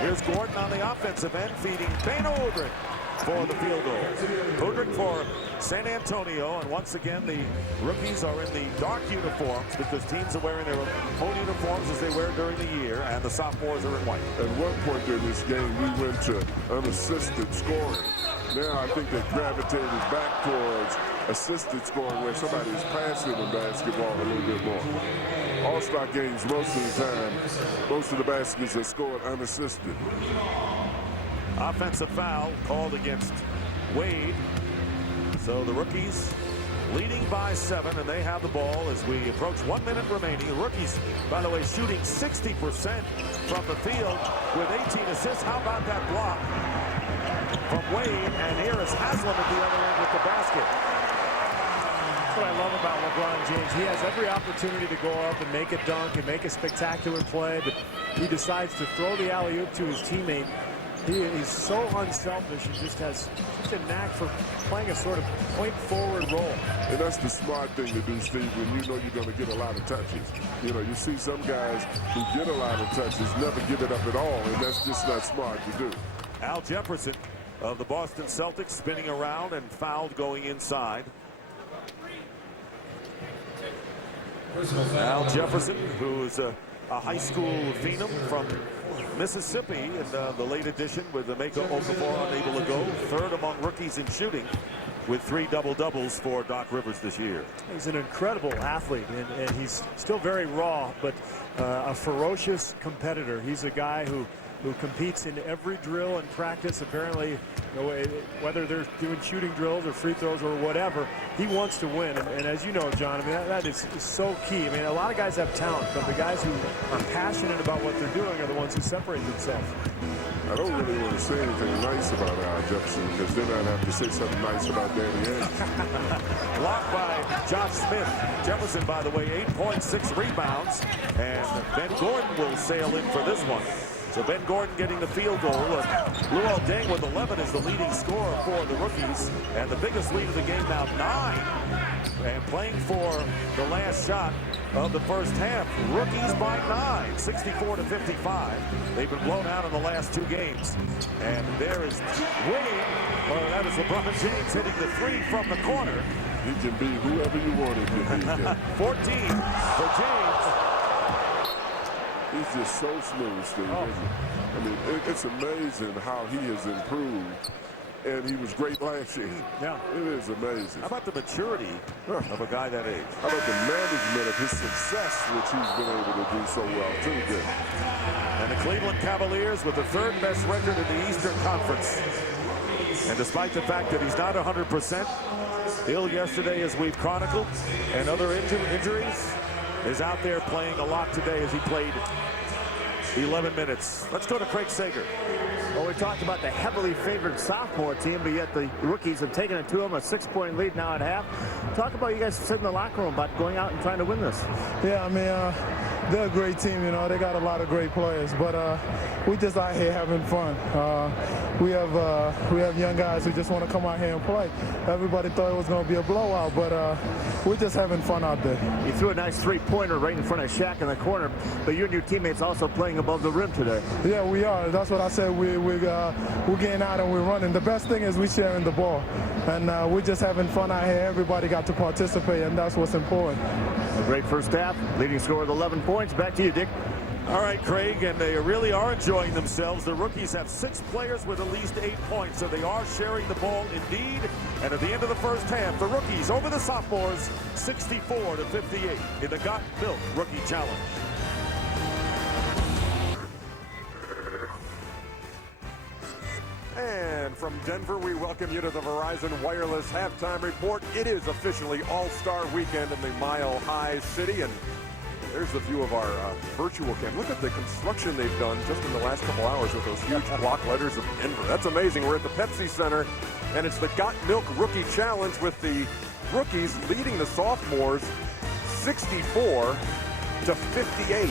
Here's Gordon on the offensive end feeding Beno Udrih for the field goal. Udrih for San Antonio, and once again the rookies are in the dark uniforms because teams are wearing their own uniforms as they wear during the year, and the sophomores are in white. At one point in this game, we went to unassisted scoring. Now I think they gravitated back towards assisted scoring where somebody is passing the basketball a little bit more. All-Star games, most of the time, most of the baskets are scored unassisted. Offensive foul called against Wade. So the rookies leading by 7, and they have the ball as we approach 1 minute remaining. The rookies, by the way, shooting 60% from the field with 18 assists. How about that block from Wade? And here is Haslam at the other end with the basket. That's what I love about LeBron James. He has every opportunity to go up and make a dunk and make a spectacular play, but he decides to throw the alley-oop to his teammate. He's so unselfish and just has such a knack for playing a sort of point-forward role. And that's the smart thing to do, Steve, when you know you're going to get a lot of touches. You know, you see some guys who get a lot of touches never give it up at all, and that's just not smart to do. Al Jefferson of the Boston Celtics spinning around and fouled going inside. Al Jefferson, who is a high school phenom from Mississippi, and the late addition with Emeka Okafor unable to go. Third among rookies in shooting with 3 double-doubles for Doc Rivers this year. He's an incredible athlete, and he's still very raw, but a ferocious competitor. He's a guy who competes in every drill and practice. Apparently, you know, whether they're doing shooting drills or free throws or whatever, he wants to win. And as you know, John, I mean, that is so key. I mean, a lot of guys have talent, but the guys who are passionate about what they're doing are the ones who separate themselves. I don't really want to say anything nice about Al Jefferson because then I'd have to say something nice about Danny Ainge. Blocked by Josh Smith. Jefferson, by the way, 8.6 rebounds, and Ben Gordon will sail in for this one. So Ben Gordon getting the field goal. Luol Deng with 11 is the leading scorer for the rookies, and the biggest lead of the game now, 9. And playing for the last shot of the first half. Rookies by 9, 64-55. They've been blown out in the last 2 games. And there is Wade. Well, that is LeBron James hitting the 3 from the corner. He can be whoever you want him to be. 14 for James. He's just so smooth, Steve. I mean, it's amazing how he has improved. And he was great last year. Yeah. It is amazing. How about the maturity of a guy that age? How about the management of his success, which he's been able to do so well, too, good. And the Cleveland Cavaliers with the 3rd best record in the Eastern Conference. And despite the fact that he's not 100%, ill yesterday as we've chronicled, and other injuries, is out there playing a lot today as he played 11 minutes. Let's go to Craig Sager. Well, we talked about the heavily favored sophomore team, but yet the rookies have taken it to them, a 6-point lead now at half. Talk about you guys sitting in the locker room about going out and trying to win this. Yeah, I mean, they're a great team. You know, they got a lot of great players, but we just out here having fun. We have young guys who just want to come out here and play. Everybody thought it was going to be a blowout, but we're just having fun out there. You threw a nice three-pointer right in front of Shaq in the corner, but you and your teammates also playing above the rim today. Yeah, we are. That's what I said. We're getting out and we're running. The best thing is we're sharing the ball, and we're just having fun out here. Everybody got to participate, and that's what's important. A great first half. Leading score with 11 points. Back to you, Dick. All right, Craig, and they really are enjoying themselves. The rookies have 6 players with at least 8 points, so they are sharing the ball indeed. And at the end of the first half, the rookies over the sophomores, 64-58 in the Got Milk Rookie Challenge. And from Denver, we welcome you to the Verizon Wireless Halftime Report. It is officially All-Star Weekend in the Mile High City, and there's the view of our virtual cam. Look at the construction they've done just in the last couple hours with those huge block letters of Denver. That's amazing. We're at the Pepsi Center, and it's the Got Milk Rookie Challenge with the rookies leading the sophomores 64-58.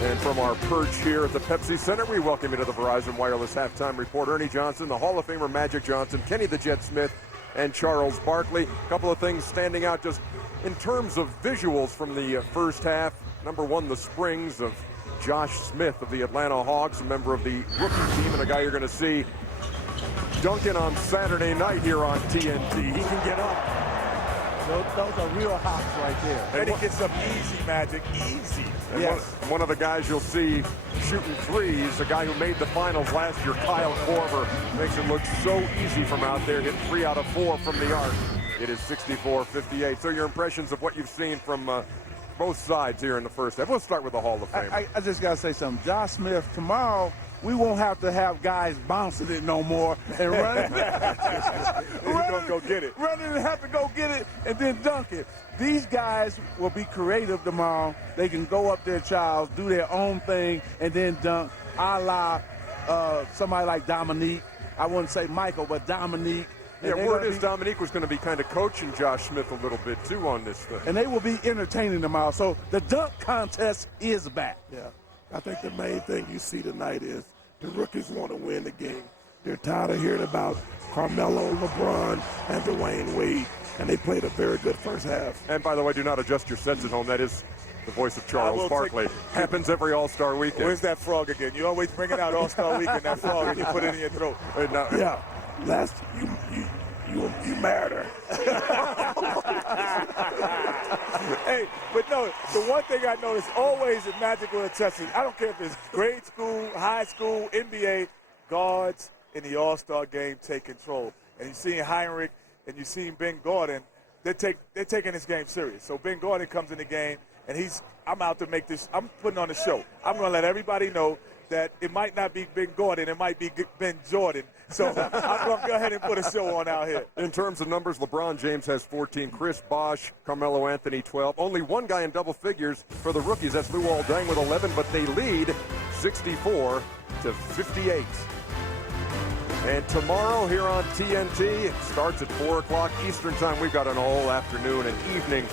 And from our perch here at the Pepsi Center, we welcome you to the Verizon Wireless Halftime Report. Ernie Johnson, the Hall of Famer Magic Johnson, Kenny the Jet Smith, and Charles Barkley. A couple of things standing out just in terms of visuals from the first half. Number one, the springs of Josh Smith of the Atlanta Hawks, a member of the rookie team, and a guy you're going to see dunking on Saturday night here on TNT. He can get up. Those are real Hawks right there. And he gets up easy, Magic, easy. And yes. one of the guys you'll see shooting threes, the guy who made the finals last year, Kyle Korver, makes it look so easy from out there, hit 3 out of 4 from the arc. It is 64-58. So your impressions of what you've seen from both sides here in the first half. We'll start with the Hall of Fame. I just got to say something. Josh Smith, tomorrow, we won't have to have guys bouncing it no more and running. Running, go get it. Running and have to go get it and then dunk it. These guys will be creative tomorrow. They can go up there, Charles, do their own thing, and then dunk, a la somebody like Dominique. I wouldn't say Michael, but Dominique. Yeah, word is Dominique was going to be kind of coaching Josh Smith a little bit, too, on this thing. And they will be entertaining tomorrow. So the dunk contest is back. Yeah. I think the main thing you see tonight is the rookies want to win the game. They're tired of hearing about Carmelo, LeBron, and Dwayne Wade, and they played a very good first half. And by the way, do not adjust your sets at home. That is the voice of Charles Barkley. Happens every All-Star Weekend. Where's that frog again? You always bring it out All-Star Weekend, that frog, and you put it in your throat. Yeah. Last you married her. Hey, but no, the one thing I notice always in Magic will attest to, I don't care if it's grade school, high school, NBA, guards in the All-Star game take control. And you're seeing Heinrich and you're seeing Ben Gordon, they're taking this game serious. So Ben Gordon comes in the game and I'm out to make this, I'm putting on a show. I'm going to let everybody know that it might not be Ben Gordon, it might be Ben Jordan. So I'm going to go ahead and put a show on out here. In terms of numbers, LeBron James has 14, Chris Bosh, Carmelo Anthony 12. Only one guy in double figures for the rookies. That's Luol Deng with 11, but they lead 64-58. And tomorrow here on TNT, it starts at 4 o'clock Eastern time. We've got an all afternoon and evening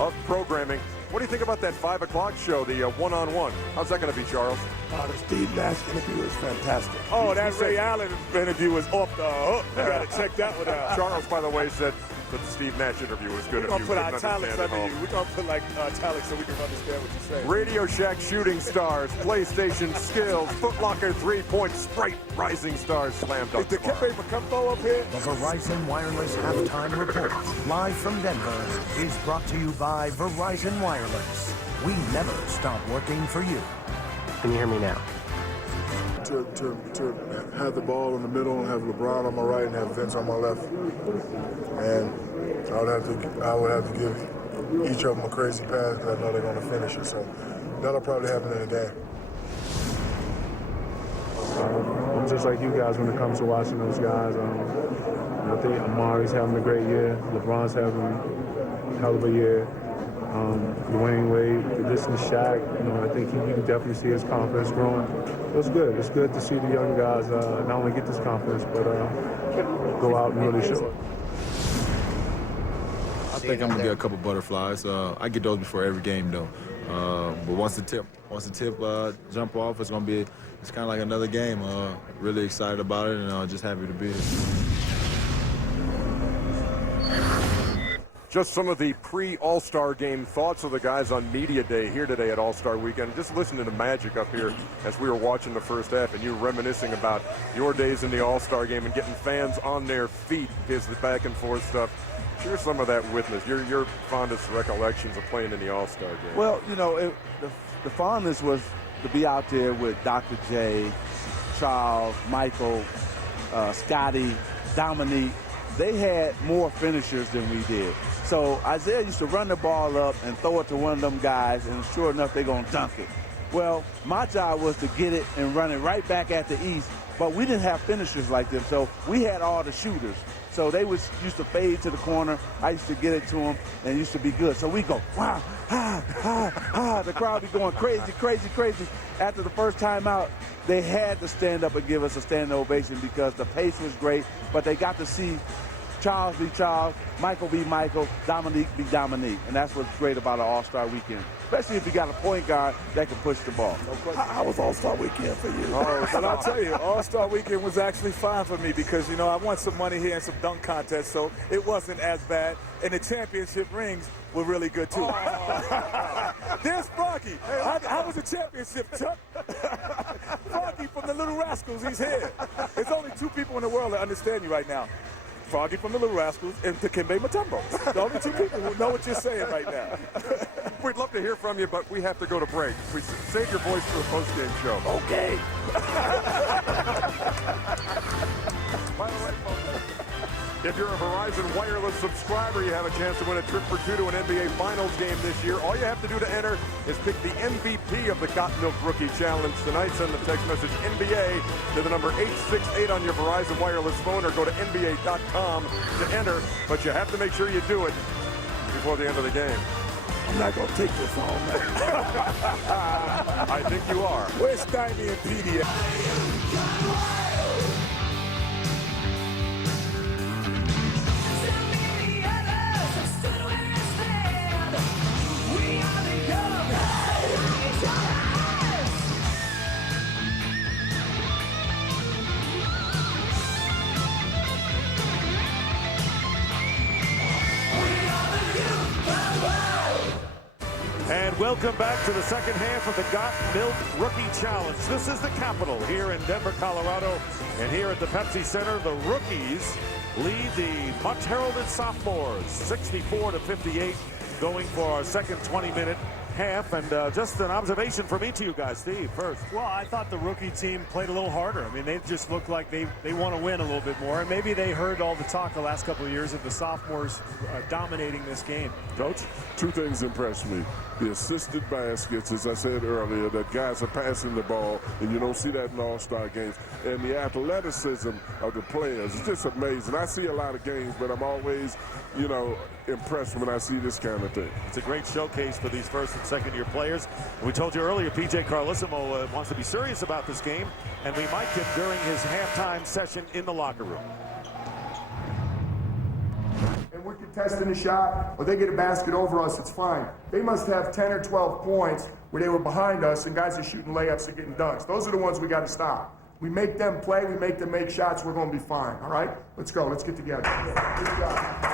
of programming. What do you think about that 5 o'clock show, the one-on-one? How's that going to be, Charles? The Steve Nash interview is fantastic. Oh, that Ray Allen interview was off the hook. You got to check that one out. Charles, by the way, said that the Steve Nash interview was good. We're going to put italics under you. We're going to put like italics so we can understand what you're saying. Radio Shack Shooting Stars, PlayStation Skills, Foot Locker 3-point Sprite, Rising Stars Slam Dunk. Is the Kepe Macumbo up here? The Verizon Wireless Halftime Report, live from Denver, is brought to you by Verizon Wireless. We never stop working for you. Can you hear me now? To have the ball in the middle and have LeBron on my right and have Vince on my left, and I would have to give each of them a crazy pass because I know they're going to finish it. So that'll probably happen in the game. I'm just like you guys when it comes to watching those guys. I think Amari's having a great year. LeBron's having a hell of a year. Dwayne Wade, listen to Shaq, I think you can definitely see his confidence growing. It's good. It's good to see the young guys not only get this confidence, but go out and really show it. think I'm gonna get a couple butterflies. I get those before every game though. But once the tip jump off, it's kind of like another game. Really excited about it and just happy to be here. Just some of the pre-All-Star game thoughts of the guys on Media Day here today at All-Star Weekend. Just listening to Magic up here as we were watching the first half and you reminiscing about your days in the All-Star game and getting fans on their feet because the back and forth stuff. Share some of that with us, your fondest recollections of playing in the All-Star game. Well, you know, the fondness was to be out there with Dr. J, Charles, Michael, Scotty, Dominique. They had more finishers than we did. So Isaiah used to run the ball up and throw it to one of them guys, and sure enough, they're going to dunk it. Well, my job was to get it and run it right back at the East, but we didn't have finishers like them, so we had all the shooters. So they used to fade to the corner. I used to get it to them, and it used to be good. So we go, wow, ha, ha, ha. The crowd be going crazy, crazy, crazy. After the first time out, they had to stand up and give us a standing ovation because the pace was great, but they got to see Charles be Charles, Michael be Michael, Dominique be Dominique. And that's what's great about an All-Star Weekend, especially if you got a point guard that can push the ball. How was All-Star Weekend for you? But I'll tell you, All-Star Weekend was actually fine for me because, you know, I won some money here in some dunk contests, so it wasn't as bad. And the championship rings were really good, too. There's Froggy. How was the championship, Chuck? Froggy from the Little Rascals, he's here. There's only two people in the world that understand you right now. Froggy from the Little Rascals and Dikembe Mutombo. The only two people who know what you're saying right now. We'd love to hear from you, but we have to go to break. We save your voice for a post-game show. Okay. By the way, folks, if you're a Verizon Wireless subscriber, you have a chance to win a trip for two to an NBA Finals game this year. All you have to do to enter is pick the MVP of the Got Milk Rookie Challenge tonight. Send the text message NBA to the number 868 on your Verizon Wireless phone or go to NBA.com to enter. But you have to make sure you do it before the end of the game. I'm not going to take this home. I think you are. Where's Stymie and Petey at? And welcome back to the second half of the Got Milk Rookie Challenge. This is the Capitol here in Denver, Colorado. And here at the Pepsi Center, the rookies lead the much heralded sophomores, 64-58, going for our second 20-minute half. And just an observation from each of you guys. Steve, first. Well, I thought the rookie team played a little harder. I mean, they just looked like they want to win a little bit more. And maybe they heard all the talk the last couple of years of the sophomores dominating this game. Coach? Two things impressed me. The assisted baskets, as I said earlier, that guys are passing the ball, and you don't see that in all-star games. And the athleticism of the players is just amazing. I see a lot of games, but I'm always, you know, impressed when I see this kind of thing. It's a great showcase for these first and second year players. We told you earlier, PJ Carlesimo wants to be serious about this game, and we might get during his halftime session in the locker room. And we're contesting a shot, or they get a basket over us, it's fine. They must have 10 or 12 points where they were behind us and guys are shooting layups and getting dunks. Those are the ones we got to stop. We make them play, we make them make shots, we're going to be fine, all right? Let's go, let's get together. Good job.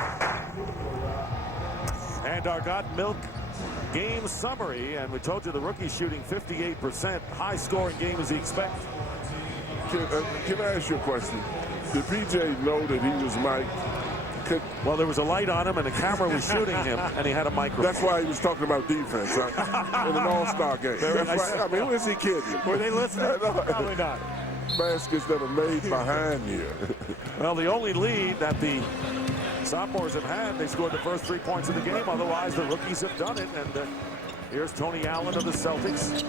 And our Got Milk game summary, and we told you the rookie's shooting 58%. High-scoring game as he expected. Can I ask you a question? Did PJ know that he was Mike? Well, there was a light on him, and the camera was shooting him, and he had a microphone. That's why he was talking about defense, right? In an all-star game. That's right. I mean, who is he kidding? Were they listening? Probably not. Baskets that are made behind you. Well, the only lead that the sophomores have had, they scored the first 3 points of the game. Otherwise, the rookies have done it. And here's Tony Allen of the Celtics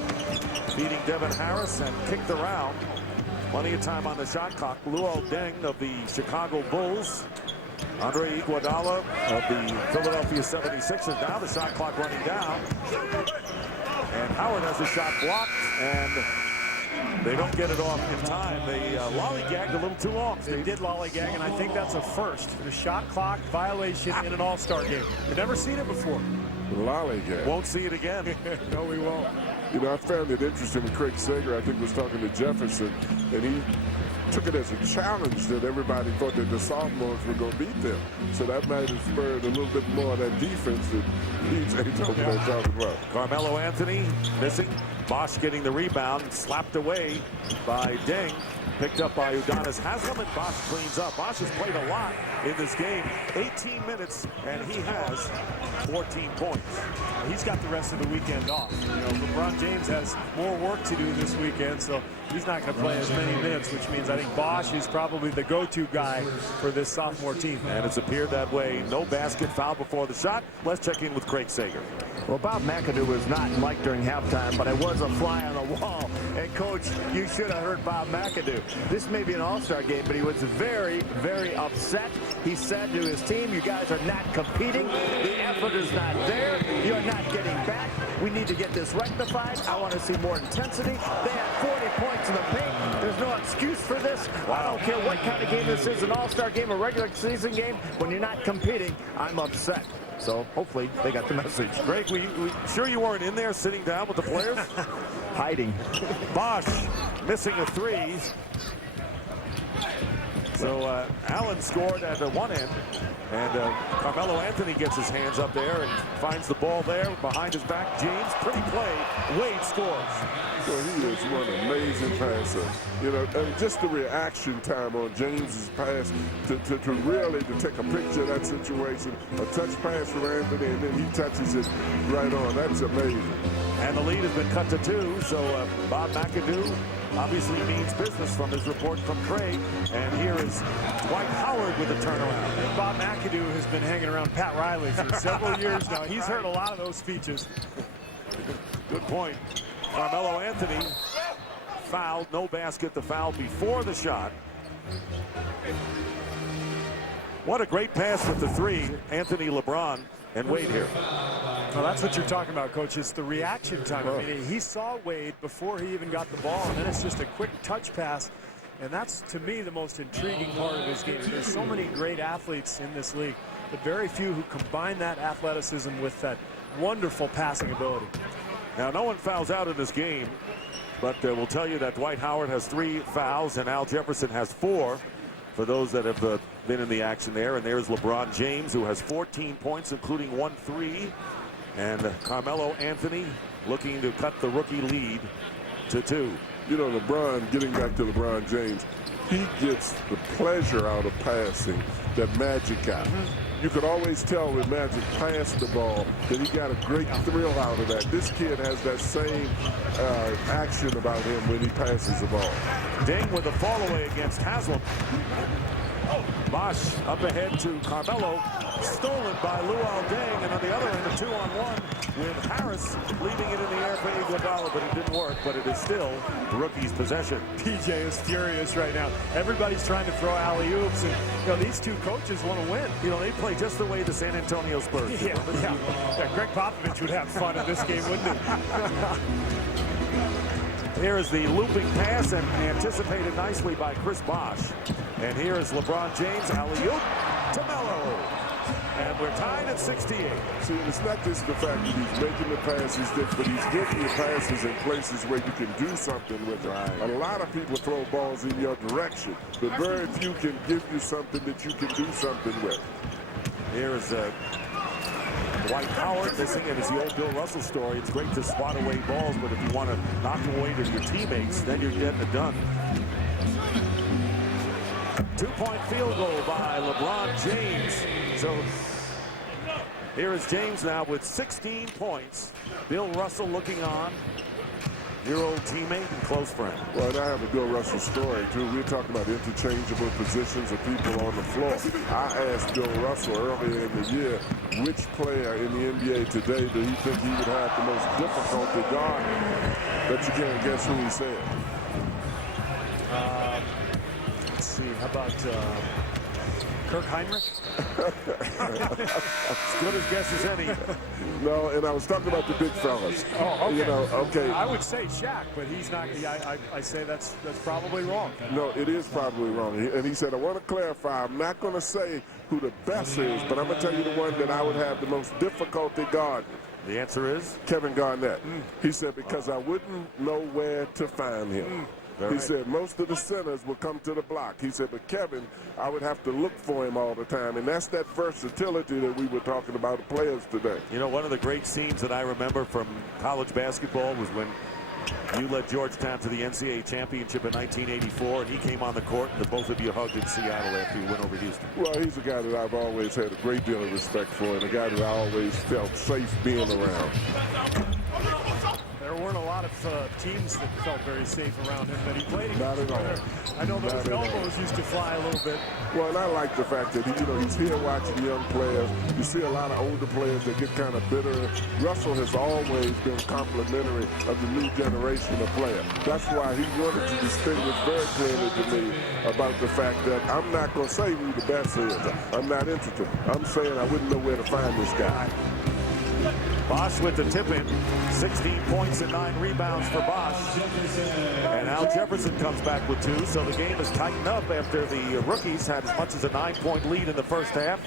beating Devin Harris and kicked around. Plenty of time on the shot clock. Luol Deng of the Chicago Bulls. Andre Iguodala of the Philadelphia 76ers. Now the shot clock running down. And Howard has a shot blocked. And They don't get it off in time. They lollygagged a little too long. They did lollygag, and I think that's a first. The shot clock violation in an All-Star game. We've never seen it before. Lollygag. Won't see it again. No, we won't. You know, I found it interesting when Craig Sager, I think, was talking to Jefferson, and he took it as a challenge that everybody thought that the sophomores were going to beat them. So that might have spurred a little bit more of that defense that DJ talking about. Carmelo Anthony missing. Bosch getting the rebound, slapped away by Deng. Picked up by Udonis Haslem, and Bosch cleans up. Bosch has played a lot in this game. 18 minutes, and he has 14 points. He's got the rest of the weekend off. You know, LeBron James has more work to do this weekend, so he's not going to play as many minutes, which means I think Bosch is probably the go-to guy for this sophomore team. And it's appeared that way. No basket, foul before the shot. Let's check in with Craig Sager. Well, Bob McAdoo was not liked during halftime, but it was a fly on the wall. And, Coach, you should have heard Bob McAdoo. This may be an All-Star game, but he was very, very upset. He said to his team, you guys are not competing. The effort is not there. You're not getting back. We need to get this rectified. I want to see more intensity. They had 40 points in the paint. There's no excuse for this. I don't care what kind of game this is, an All-Star game, a regular season game. When you're not competing, I'm upset. So hopefully they got the message. Greg, we sure you weren't in there sitting down with the players? Hiding. Bosch missing a three. So Allen scored at one end, and Carmelo Anthony gets his hands up there and finds the ball there behind his back. James, pretty play. Wade scores. Well, he is one amazing passer. You know, and just the reaction time on James's pass to really take a picture of that situation. A touch pass from Anthony, and then he touches it right on. That's amazing. And the lead has been cut to 2, so Bob McAdoo obviously means business from his report from Craig. And here is Dwight Howard with a turnaround. And Bob McAdoo has been hanging around Pat Riley for several years now. He's heard a lot of those speeches. Good point. Carmelo Anthony fouled, no basket, the foul before the shot. What a great pass with the three, Anthony, LeBron, and Wade here. Well, that's what you're talking about, Coach. It's the reaction time. I mean, he saw Wade before he even got the ball, and then it's just a quick touch pass. And that's, to me, the most intriguing part of this game. There's so many great athletes in this league, but very few who combine that athleticism with that wonderful passing ability. Now, no one fouls out in this game, but we'll tell you that Dwight Howard has 3 fouls and Al Jefferson has 4 for those that have been in the action there. And there's LeBron James, who has 14 points, including 1 3. And Carmelo Anthony looking to cut the rookie lead to 2. You know, LeBron, getting back to LeBron James, he gets the pleasure out of passing that Magic got. You could always tell when Magic passed the ball that he got a great thrill out of that. This kid has that same action about him when he passes the ball. Deng with a fall away against Haslem. Bosch up ahead to Carmelo, stolen by Luol Deng, and on the other end, a 2-on-1 with Harris leaving it in the air for Iguodala, but it didn't work, but it is still the rookie's possession. PJ is furious right now. Everybody's trying to throw alley-oops, and you know, these two coaches want to win. You know, they play just the way the San Antonio Spurs do. Yeah, Greg Popovich would have fun in this game, wouldn't he? Here is the looping pass, and anticipated nicely by Chris Bosch. And here is LeBron James, alley-oop to Melo. And we're tied at 68. See, it's not just the fact that he's making the passes, but he's getting the passes in places where you can do something with them. A lot of people throw balls in your direction, but very few can give you something that you can do something with. Here is Dwight Howard missing, and it's the old Bill Russell story. It's great to swat away balls, but if you want to knock them away to your teammates, then you're getting it done. 2-point field goal by LeBron James. So here is James now with 16 points. Bill Russell looking on. Your old teammate and close friend. Well, and I have a Bill Russell story, too. We're talking about interchangeable positions of people on the floor. I asked Bill Russell earlier in the year which player in the NBA today do he think he would have the most difficulty guarding. Bet you can't guess who he said. Let's see. How about Kirk Heinrich? As good as guess as any. No, and I was talking about the big fellas. Oh, okay. You know, okay. I would say Shaq, but he's not. I say that's probably wrong. No, it is probably wrong. And he said, I want to clarify, I'm not going to say who the best is, but I'm going to tell you the one that I would have the most difficulty guarding. The answer is? Kevin Garnett. He said, because I wouldn't know where to find him. He said most of the centers will come to the block. He said, but Kevin, I would have to look for him all the time. And that's that versatility that we were talking about the players today. You know, one of the great scenes that I remember from college basketball was when you led Georgetown to the NCAA championship in 1984, and he came on the court, and the both of you hugged in Seattle after you went over Houston. Well, he's a guy that I've always had a great deal of respect for, and a guy that I always felt safe being around. There weren't a lot of teams that felt very safe around him that he played against. Not at all. I know those elbows used to fly a little bit. Well, and I like the fact that he's here watching young players. You see a lot of older players that get kind of bitter. Russell has always been complimentary of the new generation of players. That's why he wanted to distinguish very clearly to me about the fact that I'm not going to say who the best is. I'm not interested. I'm saying I wouldn't know where to find this guy. Bosch with the tip-in, 16 points and 9 rebounds for Bosch. And Al Jefferson comes back with 2, so the game is tightened up after the rookies had as much as a 9-point lead in the first half.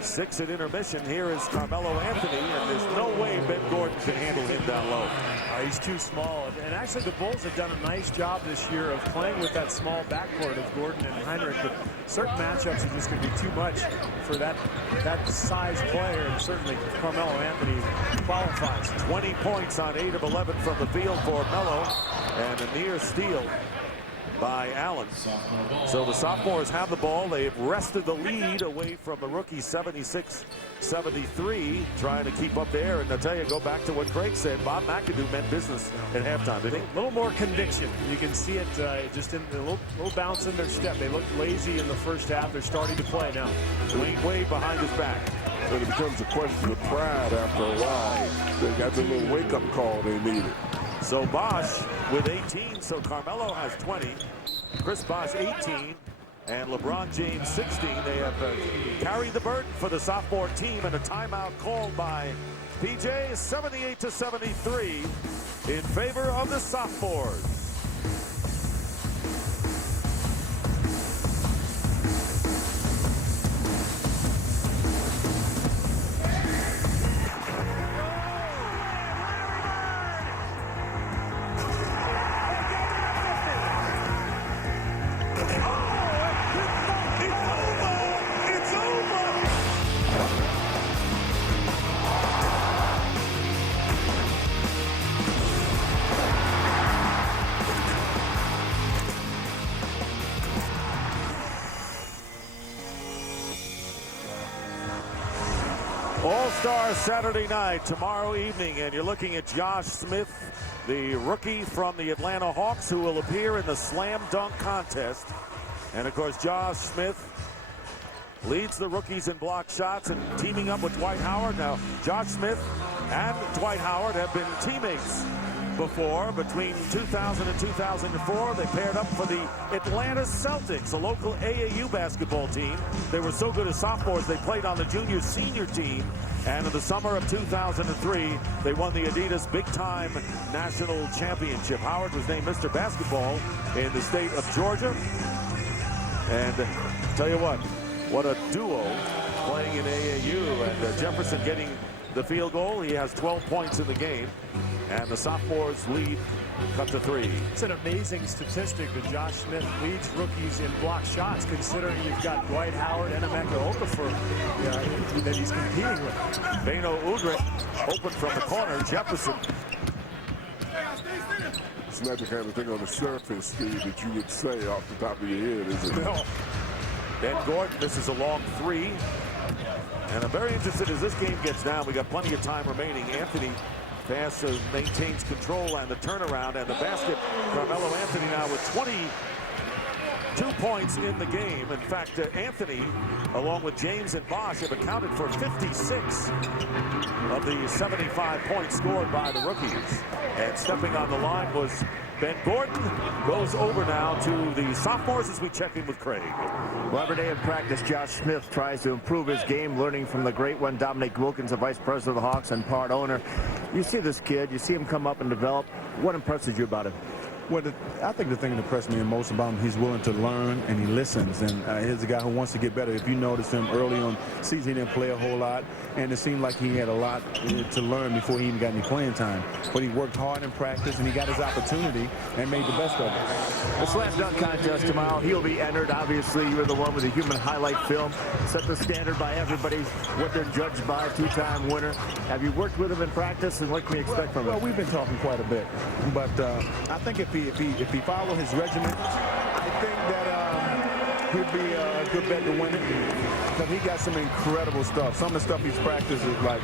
6 at intermission. Here is Carmelo Anthony, and there's no way Ben Gordon can handle him down low. He's too small. And actually, the Bulls have done a nice job this year of playing with that small backcourt of Gordon and Heinrich. But certain matchups are just going to be too much for that size player. And certainly, Carmelo Anthony qualifies. 20 points on 8 of 11 from the field for Melo, and a near steal by Allen. So the sophomores have the ball. They've wrested the lead away from the rookie 76-73, trying to keep up there. And I'll tell you, go back to what Craig said. Bob McAdoo meant business at halftime, didn't he? A little more conviction. You can see it just in the little bounce in their step. They looked lazy in the first half. They're starting to play now. Dwayne Wade behind his back. And it becomes a question of pride after a while. They got the little wake-up call they needed. So Bosch with 18, so Carmelo has 20, Chris Bosch 18, and LeBron James 16. They have carried the burden for the sophomore team, and a timeout called by PJ, 78-73 in favor of the sophomores. All-Star Saturday night, tomorrow evening, and you're looking at Josh Smith, the rookie from the Atlanta Hawks, who will appear in the slam dunk contest. And of course, Josh Smith leads the rookies in block shots and teaming up with Dwight Howard. Now, Josh Smith and Dwight Howard have been teammates before. Between 2000 and 2004, they paired up for the Atlanta Celtics, a local AAU basketball team. They were so good as sophomores, they played on the junior-senior team. And in the summer of 2003, they won the Adidas Big Time National Championship. Howard was named Mr. Basketball in the state of Georgia. And tell you what a duo playing in AAU. And Jefferson getting the field goal. He has 12 points in the game. And the sophomores lead cut to 3. It's an amazing statistic that Josh Smith leads rookies in block shots, considering you've got Dwight Howard and Emeka Okafor that he's competing with. Beno Udrih open from the corner. Jefferson. It's not the kind of thing on the surface, Steve, that you would say off the top of your head, is it? No. Ben Gordon misses a long 3. And I'm very interested as this game gets down. We got plenty of time remaining. Anthony pass maintains control and the turnaround and the basket. Carmelo Anthony now with 22 points in the game. In fact, Anthony, along with James and Bosch, have accounted for 56 of the 75 points scored by the rookies. And stepping on the line was Ben Gordon goes over now to the sophomores as we check in with Craig. Well, every day in practice, Josh Smith tries to improve his game, learning from the great one, Dominique Wilkins, the vice president of the Hawks and part owner. You see this kid, you see him come up and develop. What impresses you about him? Well, I think the thing that impressed me most about him, he's willing to learn and he listens. And he's a guy who wants to get better. If you notice him early on season, he didn't play a whole lot. And it seemed like he had a lot to learn before he even got any playing time. But he worked hard in practice and he got his opportunity and made the best of it. The slam dunk contest tomorrow, he'll be entered. Obviously, you're the one with the human highlight film. Set the standard by everybody, what they're judged by, two-time winner. Have you worked with him in practice, and what can we expect from him? Well, we've been talking quite a bit. But I think if he follow his regimen, I think that he'd be a good bet to win it. Because he got some incredible stuff. Some of the stuff he's practiced is like,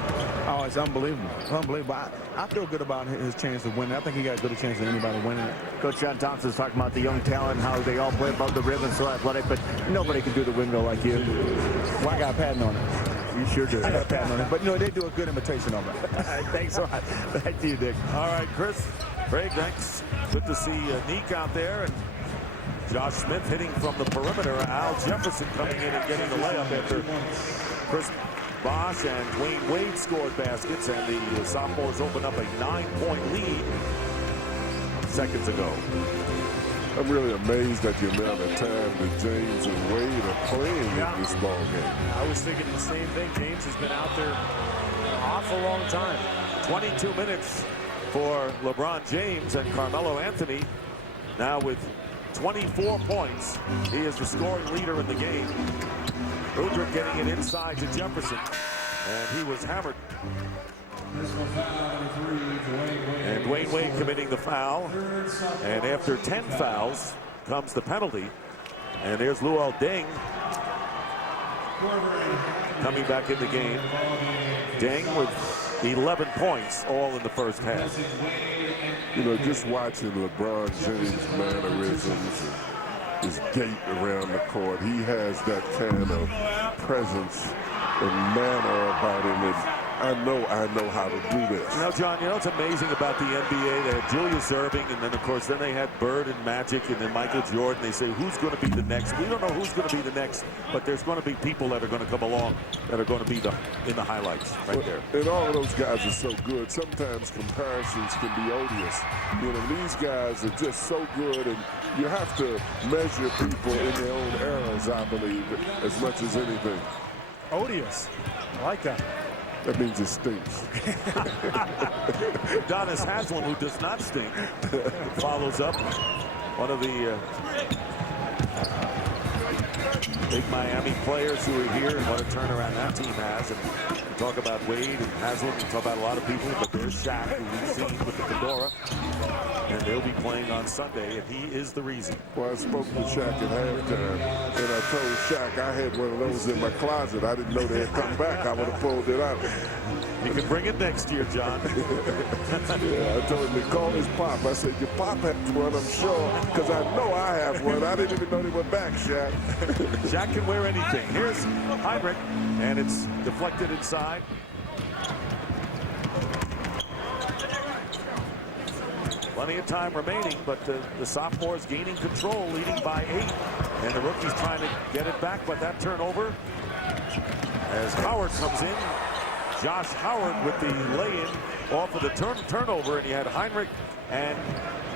oh, it's unbelievable. Unbelievable. I feel good about his chance to win it. I think he got as good a chance as anybody winning it. Coach John Thompson's talking about the young talent, how they all play above the rim and so athletic, but nobody can do the window like you. Well, I got a patent on it. You sure do. I got a patent on it. But, they do a good imitation of it. Thanks a lot. Thank you, Dick. All right, Chris. Craig, thanks. Good to see Neek out there. And Josh Smith hitting from the perimeter. Al Jefferson coming in and getting the layup after Chris Bosh and Dwayne Wade scored baskets. And the sophomores open up a 9-point lead seconds ago. I'm really amazed at the amount of time that James and Wade are playing in this ball game. I was thinking the same thing. James has been out there an awful long time. 22 minutes for LeBron James, and Carmelo Anthony now with 24 points. He is the scoring leader in the game. Udrih getting it inside to Jefferson, and he was hammered. And Dwayne Wade committing the foul, and after 10 fouls comes the penalty. And there's Luol Deng coming back in the game. Deng with 11 points, all in the first half. Just watching LeBron James' mannerisms and his gait around the court, he has that kind of presence and manner about him. And I know how to do this. John, what's amazing about the NBA? They had Julius Erving, and then, of course, they had Bird and Magic, and then Michael Jordan. They say, who's going to be the next? We don't know who's going to be the next, but there's going to be people that are going to come along that are going to be in the highlights right there. And all of those guys are so good. Sometimes comparisons can be odious. These guys are just so good, and you have to measure people in their own eras, I believe, as much as anything. Odious. I like that. That means it stinks. Udonis Haslem, who does not stink, follows up. One of the big Miami players who are here, and what a turnaround that team has. And we talk about Wade and Haslem, we talk about a lot of people, but there's Shaq, who we've seen with the fedora. And they'll be playing on Sunday, and he is the reason. Well, I spoke to Shaq at halftime, and I told Shaq I had one of those in my closet. I didn't know they had come back. I would have pulled it out. You can bring it next year, John. Yeah, I told him to call his pop. I said, your pop has one, I'm sure, because I know I have one. I didn't even know they were back, Shaq. Shaq can wear anything. Here's Hinrich, and it's deflected inside. Plenty of time remaining, but the sophomores gaining control, leading by 8. And the rookies trying to get it back, but that turnover as Howard comes in. Josh Howard with the lay-in off of the turnover, and he had Hinrich and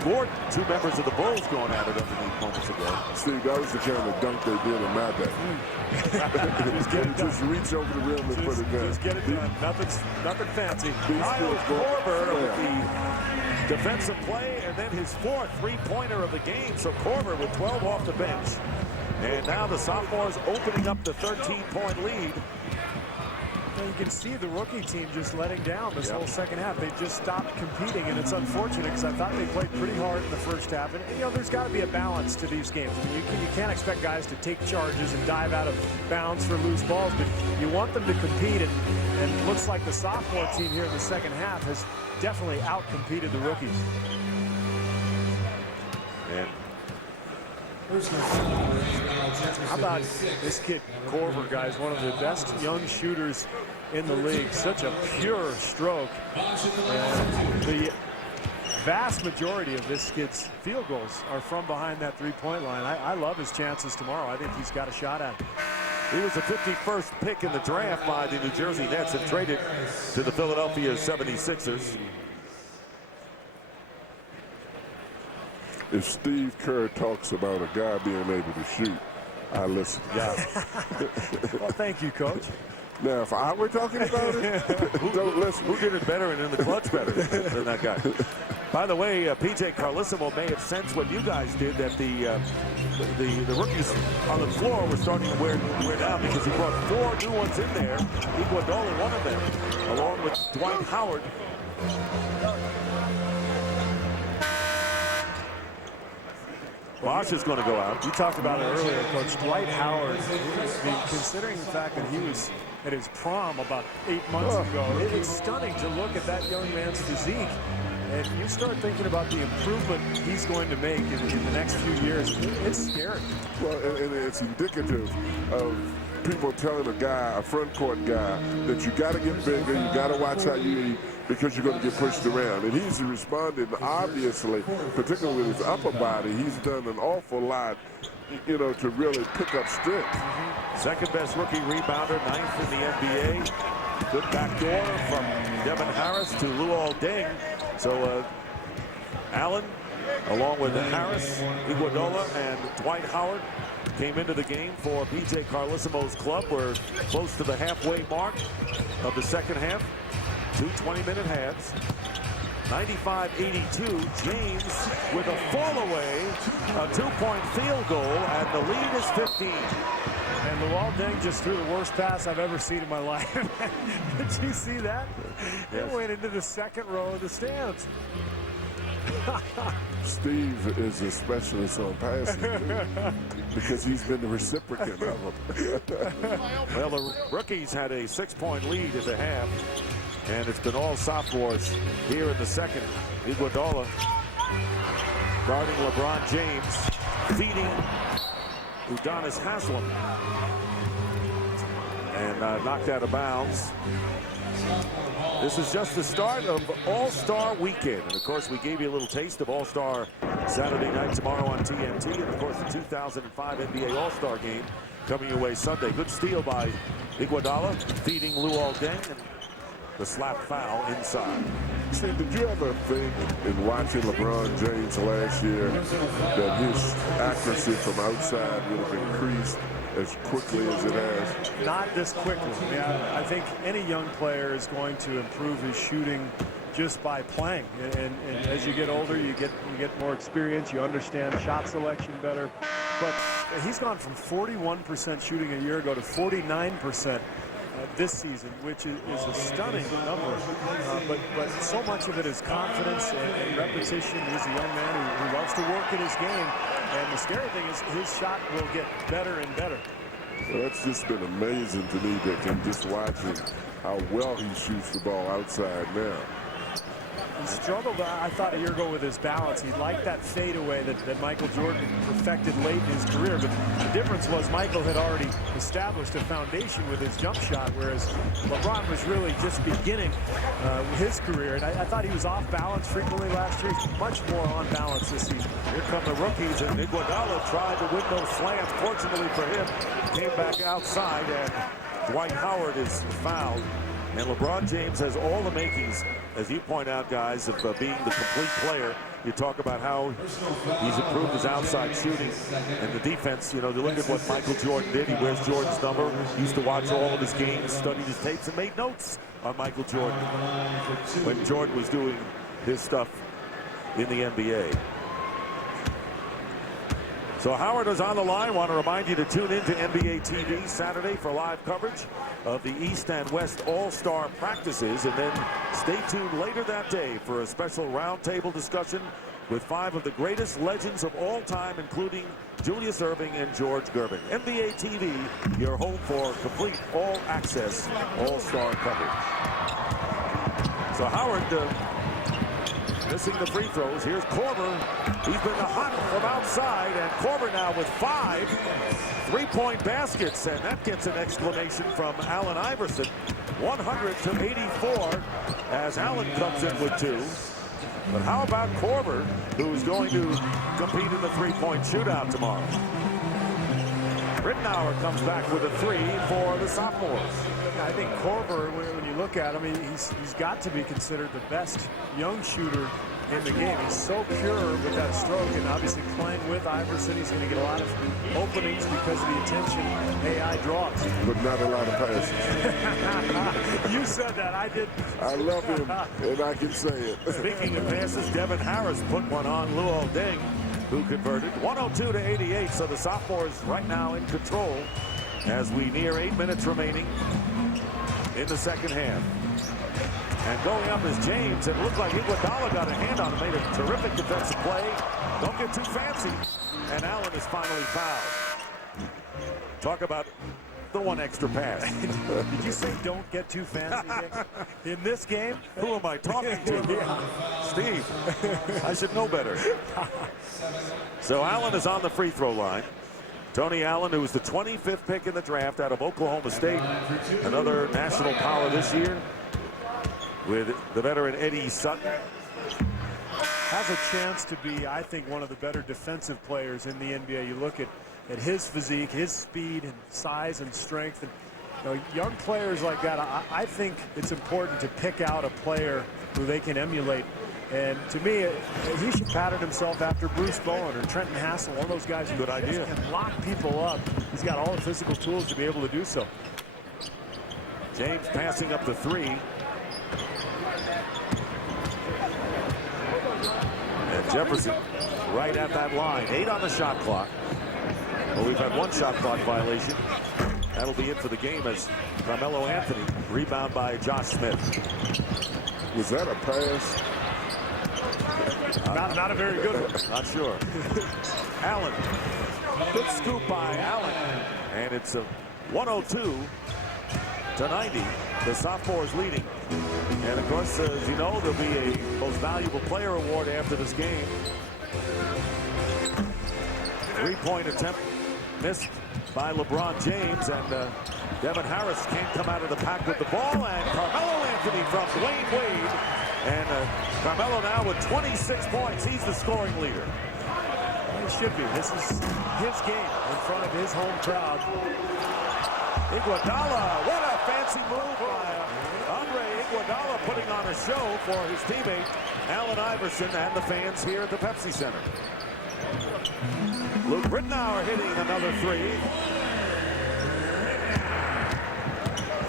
Gordon, two members of the Bulls, going at it underneath moments ago. Steve, that was the kind of dunk they did in my day. just reach over the rim and put it down. Just get it done. Nothing fancy. Kyle Korver with the defensive play, and then his fourth three-pointer of the game. So Korver with 12 off the bench. And now the sophomores opening up the 13-point lead. You can see the rookie team just letting down this whole second half. They just stopped competing, and it's unfortunate because I thought they played pretty hard in the first half. And, there's got to be a balance to these games. I mean, you can't expect guys to take charges and dive out of bounds for loose balls, but you want them to compete. And it looks like the sophomore team here in the second half has definitely out-competed the rookies. And how about this kid, Korver, guys, one of the best young shooters in the league. Such a pure stroke. And the vast majority of this kid's field goals are from behind that three-point line. I love his chances tomorrow. I think he's got a shot at it. He was the 51st pick in the draft by the New Jersey Nets and traded to the Philadelphia 76ers. If Steve Kerr talks about a guy being able to shoot, I listen. Yeah. Well, thank you, Coach. Now, if I were talking about it, don't listen. Who did it better and in the clutch better than that guy? By the way, PJ Carlesimo may have sensed what you guys did, that the rookies on the floor were starting to wear down because he brought 4 new ones in there. Iguodala, one of them, along with Dwight Howard. Bosh is going to go out. You talked about it earlier, Coach. Dwight Howard, considering the fact that he was at his prom about 8 months ago, it's stunning to look at that young man's physique. And you start thinking about the improvement he's going to make in the next few years. It's scary. Well, and it's indicative of people telling a front court guy, that you got to get bigger, you got to watch how you eat, because you're going to get pushed around. And he's responded, obviously, particularly with his upper body. He's done an awful lot, to really pick up strength. Second best rookie rebounder, 9th in the NBA. Good backdoor from Devin Harris to Luol Deng. So Allen, along with Harris, Iguodala, and Dwight Howard, came into the game for PJ Carlesimo's club. We're close to the halfway mark of the second half. 2 20-minute halves. 95-82. James with a fall away, a 2-point field goal, and the lead is 15. And Luol Deng just threw the worst pass I've ever seen in my life. Did you see that? It went into the second row of the stands. Steve is a specialist on passing because he's been the recipient of them. Well, the rookies had a 6-point lead at the half, and it's been all sophomores here in the second. Iguodala guarding LeBron James, feeding Udonis Haslem, and knocked out of bounds. This is just the start of All-Star Weekend. And, of course, we gave you a little taste of All-Star Saturday night tomorrow on TNT. And, of course, the 2005 NBA All-Star Game coming your way Sunday. Good steal by Iguodala, feeding Luol Deng, and the slap foul inside. Steve, did you ever think in watching LeBron James last year that his accuracy from outside would have increased as quickly as it has? Not this quickly. I think any young player is going to improve his shooting just by playing. And as you get older, you get more experience. You understand shot selection better. But he's gone from 41% shooting a year ago to 49% this season, which is a stunning number. But so much of it is confidence and repetition. He's a young man who loves to work in his game. And the scary thing is his shot will get better and better. Well, that's just been amazing to me, Dick, and just watching how well he shoots the ball outside now. He struggled, I thought, a year ago with his balance. He liked that fadeaway that Michael Jordan perfected late in his career. But the difference was Michael had already established a foundation with his jump shot, whereas LeBron was really just beginning his career. And I thought he was off balance frequently last year. He's much more on balance this season. Here come the rookies, and Iguodala tried to win those slams. Fortunately for him, came back outside, and Dwight Howard is fouled. And LeBron James has all the makings, as you point out, guys, of being the complete player. You talk about how he's improved his outside shooting and the defense. You look at what Michael Jordan did. He wears Jordan's number. He used to watch all of his games, studied his tapes, and made notes on Michael Jordan when Jordan was doing his stuff in the NBA. So Howard is on the line. Want to remind you to tune in to NBA TV Saturday for live coverage of the East and West All-Star practices. And then stay tuned later that day for a special roundtable discussion with 5 of the greatest legends of all time, including Julius Erving and George Gervin. NBA TV, your home for complete all-access All-Star coverage. So Howard missing the free throws. Here's Korver. He's been hot from outside, and Korver now with 5 3-point baskets, and that gets an exclamation from Allen Iverson. 100-84 as Allen comes in with 2. But how about Korver, who's going to compete in the three-point shootout tomorrow? Rittenauer comes back with a three for the sophomores. I think Korver, when you look at him, he's got to be considered the best young shooter in the game. He's so pure with that stroke, and obviously playing with Iverson, he's going to get a lot of openings because of the attention AI draws. But not a lot of passes. You said that, I did. I love him, and I can say it. Speaking of passes, Devin Harris put one on Luol Deng, who converted 102-88. So the sophomores right now in control as we near 8 minutes remaining in the second half. And going up is James. It looked like Iguodala got a hand on him, made a terrific defensive play. Don't get too fancy. And Allen is finally fouled. Talk about the one extra pass. Did you say don't get too fancy, Dick? In this game? Who am I talking to? Steve, I should know better. So Allen is on the free throw line. Tony Allen, who was the 25th pick in the draft out of Oklahoma State, another national power this year, with the veteran Eddie Sutton. Has a chance to be, I think, one of the better defensive players in the NBA. You look at his physique, his speed and size and strength. And, you know, young players like that, I think it's important to pick out a player who they can emulate. And to me, he should pattern himself after Bruce Bowen or Trenton Hassel, one of those guys who can lock people up. He's got all the physical tools to be able to do so. James passing up the three. And Jefferson right at that line. 8 on the shot clock. Well, we've had one shot clock violation. That'll be it for the game as Carmelo Anthony, rebound by Josh Smith. Was that a pass? Not a very good one. Not sure. Allen. Good scoop by Allen. And it's a 102-90. The sophomores leading. And, of course, as you know, there'll be a most valuable player award after this game. Three-point attempt missed by LeBron James. And Devin Harris can't come out of the pack with the ball. And Carmelo Anthony from Dwayne Wade. And Carmelo now with 26 points. He's the scoring leader. Well, he should be. This is his game in front of his home crowd. Iguodala, what a fancy move by Andre Iguodala, putting on a show for his teammate Allen Iverson and the fans here at the Pepsi Center. Luke Rittenauer hitting another three.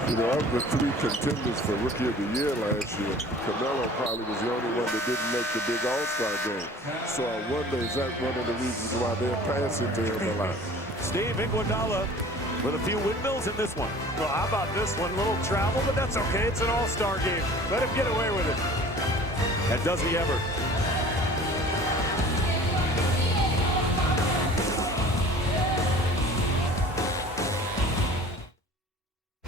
You know, of the three contenders for Rookie of the Year last year, Carmelo probably was the only one that didn't make the big All-Star game. So I wonder, is that one of the reasons why they're passing to him a lot? Steve Iguodala with a few windmills in this one. Well, how about this one? Little travel, but that's okay. It's an all-star game. Let him get away with it. And does he ever?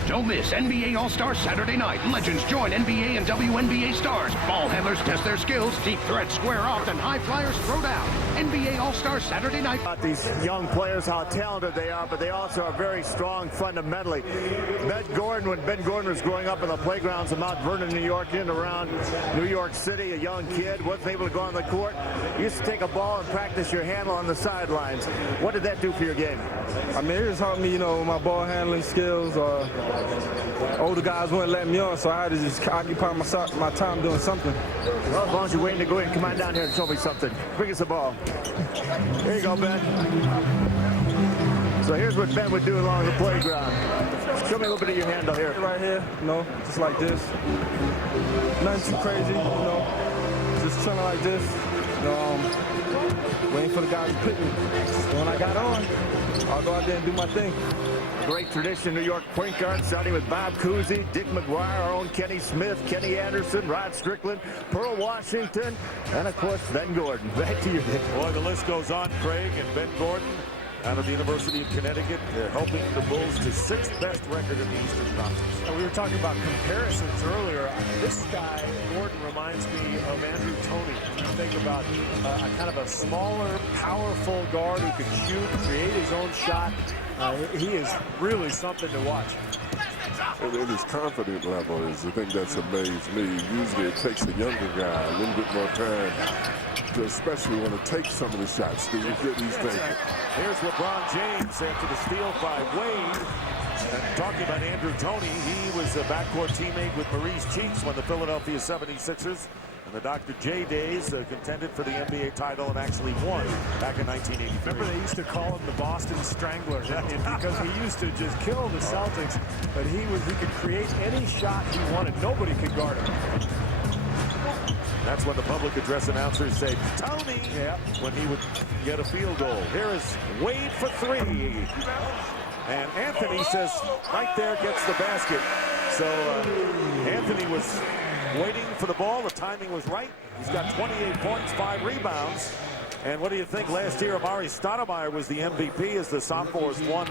Don't miss NBA All-Star Saturday night. Legends join NBA and WNBA stars. Ball handlers test their skills. Deep threats square off and high flyers throw down. NBA All-Star Saturday night. About these young players, how talented they are, but they also are very strong fundamentally. Ben Gordon, when Ben Gordon was growing up in the playgrounds of Mount Vernon, New York, in and around New York City, a young kid, wasn't able to go on the court. You used to take a ball and practice your handle on the sidelines. What did that do for your game? I mean, it just helped me, you know, with my ball handling skills. Older guys wouldn't let me on, so I had to just occupy my time doing something. Well, as long as you're waiting to go in, come on down here and show me something. Bring us the ball. Here you go, Ben. So here's what Ben would do along the playground. Show me a little bit of your handle here. Right here, you know, just like this. Nothing too crazy, you know, just chilling like this. You know, waiting for the guys to pick me. And when I got on, I'll go out there and do my thing. Great tradition, New York point guard, starting with Bob Cousy, Dick McGuire, our own Kenny Smith, Kenny Anderson, Rod Strickland, Pearl Washington, and of course, Ben Gordon. Back to you, Dick. Boy, the list goes on, Craig, and Ben Gordon out of the University of Connecticut, helping the Bulls to 6th best record in the Eastern Conference. We were talking about comparisons earlier. This guy, Gordon, reminds me of Andrew Toney. Think about kind of a smaller, powerful guard who could shoot, create his own shot. He is really something to watch. And his confidence level is the thing that's amazed me. Usually it takes a younger guy a little bit more time to especially want to take some of the shots that he's taking. Here's LeBron James after the steal by Wade. And talking about Andrew Toney, he was a backcourt teammate with Maurice Cheeks when the Philadelphia 76ers and the Dr. J days contended for the NBA title and actually won back in 1983. Remember they used to call him the Boston Strangler because he used to just kill the Celtics, but he could create any shot he wanted. Nobody could guard him. That's when the public address announcers say, Toney, when he would get a field goal. Here is Wade for three. And Anthony says, right there, gets the basket. So Anthony was waiting for the ball. The timing was right. He's got 28 points, 5 rebounds. And what do you think? Last year, Amari Stoudemire was the MVP as the sophomores won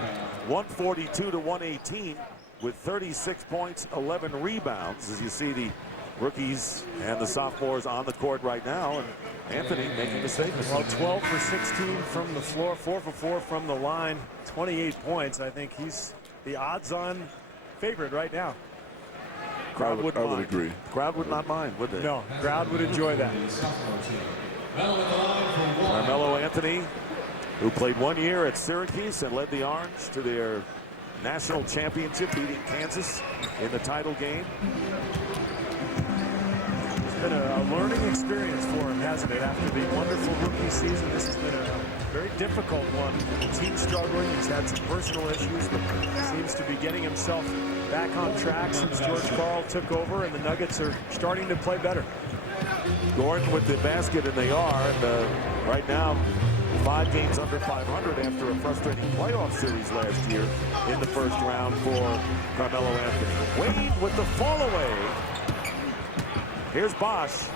142-118 with 36 points, 11 rebounds. As you see the rookies and the sophomores on the court right now. And Anthony making the statement. Well, 12 for 16 from the floor, 4 for 4 from the line, 28 points. I think he's the odds-on favorite right now. Crowd I would agree. Crowd would not mind, would they? No, crowd would enjoy that. Carmelo Anthony, who played 1 year at Syracuse and led the Orange to their national championship, beating Kansas in the title game. It's been a learning experience for him, hasn't it? After the wonderful rookie season, this has been a very difficult one. The team struggling. He's had some personal issues, but seems to be getting himself back on track since George Karl took over, and the Nuggets are starting to play better. Gordon with the basket, and they are. And right now, 5 games under 500 after a frustrating playoff series last year in the first round for Carmelo Anthony. Wade with the fall away. Here's Bosch.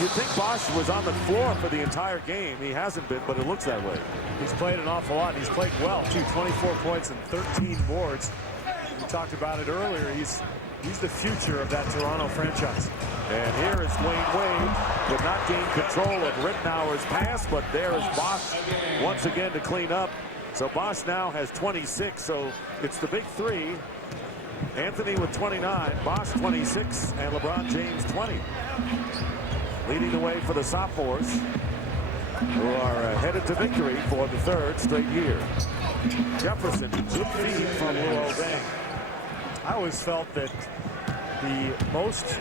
You'd think Bosch was on the floor for the entire game. He hasn't been, but it looks that way. He's played an awful lot. He's played well, too. 24 points and 13 boards. We talked about it earlier. He's the future of that Toronto franchise. And here is Wayne Wade. Could not gain control of Rittenauer's pass, but there is Bosch once again to clean up. So Bosch now has 26, so it's the big three. Anthony with 29, Bosch 26, and LeBron James 20. Leading the way for the sophomores, who are headed to victory for the 3rd straight year. Jefferson, good feed from Luol Deng. I always felt that the most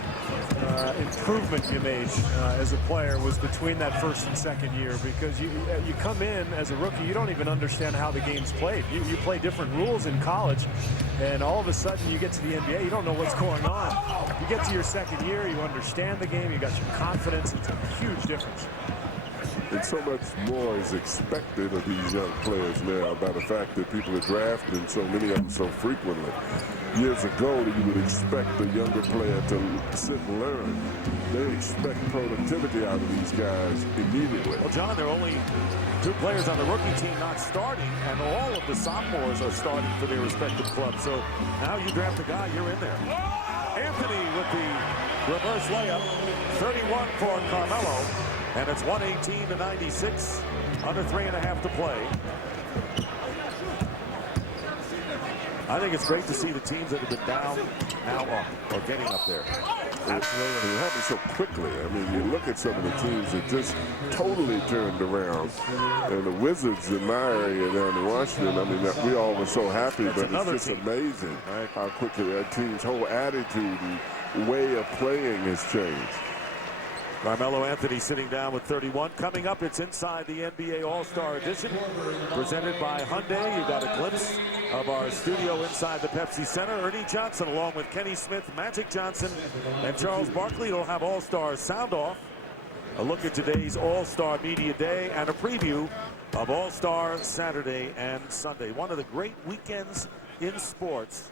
improvement you made as a player was between that first and second year, because you come in as a rookie, you don't even understand how the game's played. You play different rules in college, and all of a sudden you get to the NBA, you don't know what's going on. You get to your second year, you understand the game, you got your confidence. It's a huge difference. And so much more is expected of these young players now by the fact that people are drafting so many of them so frequently. Years ago, you would expect a younger player to sit and learn. They expect productivity out of these guys immediately. Well, John, there are only 2 players on the rookie team not starting, and all of the sophomores are starting for their respective clubs. So now you draft a guy, you're in there. Anthony with the reverse layup, 31 for Carmelo, and it's 118-96, under 3.5 to play. I think it's great to see the teams that have been down now up or getting up there. Absolutely. It happened so quickly. I mean, you look at some of the teams that just totally turned around. And the Wizards in my area down in Washington, I mean, we all were so happy, but it's just amazing how quickly that team's whole attitude and way of playing has changed. Carmelo Anthony sitting down with 31. Coming up, it's Inside the NBA All-Star Edition, presented by Hyundai. You got a glimpse of our studio inside the Pepsi Center. Ernie Johnson, along with Kenny Smith, Magic Johnson, and Charles Barkley. It'll have All-Star Sound Off. A look at today's All-Star Media Day and a preview of All-Star Saturday and Sunday. One of the great weekends in sports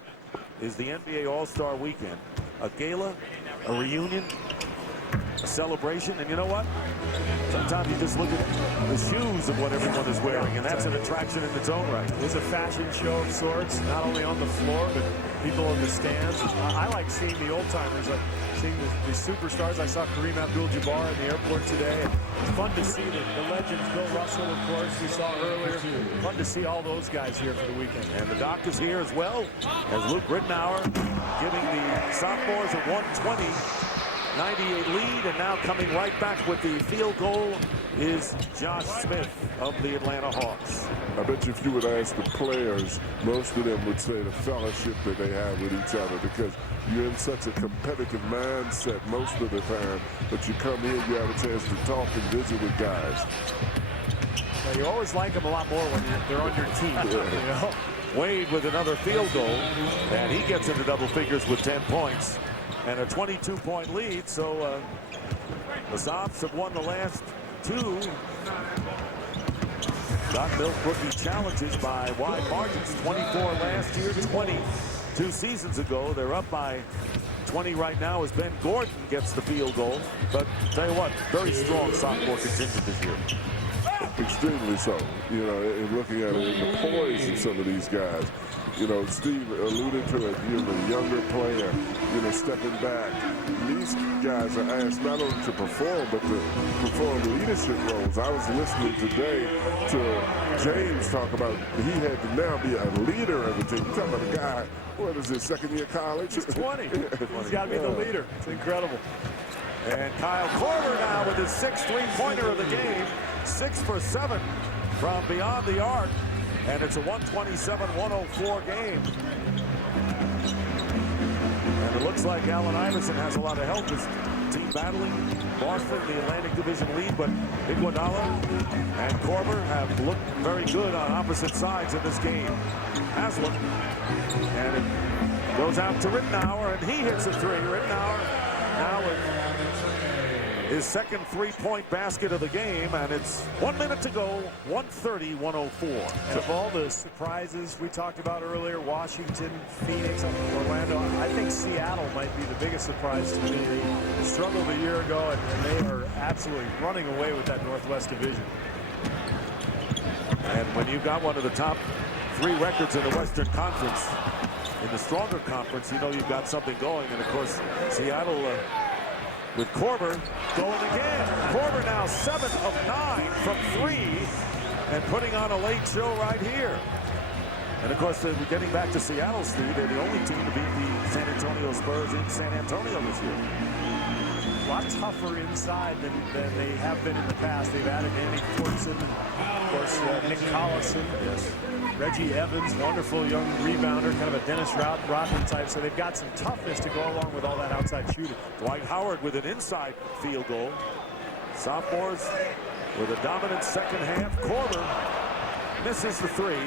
is the NBA All-Star Weekend. A gala, a reunion, a celebration, and you know what? Sometimes you just look at the shoes of what everyone is wearing, and that's an attraction in its own right. It's a fashion show of sorts, not only on the floor, but people in the stands. I like seeing the old-timers, like seeing the superstars. I saw Kareem Abdul-Jabbar in the airport today. It's fun to see the legends, Bill Russell, of course, we saw earlier. Fun to see all those guys here for the weekend. And the Doc is here as well, as Luke Rittenauer giving the sophomores a 120-98 lead, and now coming right back with the field goal is Josh Smith of the Atlanta Hawks. I bet you if you would ask the players, most of them would say the fellowship that they have with each other, because you're in such a competitive mindset most of the time, but you come here, you have a chance to talk and visit with guys. Well, you always like them a lot more when they're on your team. Yeah. You know? Wade with another field goal, and he gets into double figures with 10 points and a 22-point lead. So the Sophs have won the last two Got Milk rookie challenges by wide margins. 24 last year, 20 2 seasons ago. They're up by 20 right now as Ben Gordon gets the field goal. But tell you what, very strong sophomore contingent this year. Extremely so. You know, and looking at it, the poise of some of these guys. You know, Steve alluded to it, you know, the younger player, you know, stepping back. These guys are asked not only to perform, but to perform leadership roles. I was listening today to James talk about he had to now be a leader of the team. Talking about a guy, what is his second year college? He's 20. He's got to be the leader. It's incredible. And Kyle Korver now with his 6th three-pointer of the game. 6 for 7 from beyond the arc. And it's a 127-104 game. And it looks like Allen Iverson has a lot of help. His team battling Boston, the Atlantic Division lead, but Iguodala and Korver have looked very good on opposite sides in this game. Haslem, and it goes out to Rittenauer, and he hits a three. Rittenauer now with his second three-point basket of the game, and it's 1 minute to go, 130-104. And of all the surprises we talked about earlier, Washington, Phoenix, Orlando, I think Seattle might be the biggest surprise to me. They struggled a year ago, and they are absolutely running away with that Northwest Division. And when you've got one of the top 3 records in the Western Conference, in the stronger conference, you know you've got something going. And, of course, Seattle with Korver going again. Korver now 7 of 9 from 3 and putting on a late show right here. And of course, getting back to Seattle, Steve, they're the only team to beat the San Antonio Spurs in San Antonio this year. A lot tougher inside than they have been in the past. They've added Andy Fortson and, of course, Nick Collison. Yes. Reggie Evans, wonderful young rebounder, kind of a Dennis Rodman type. So they've got some toughness to go along with all that outside shooting. Dwight Howard with an inside field goal. Sophomores with a dominant second half. Korver misses the 3.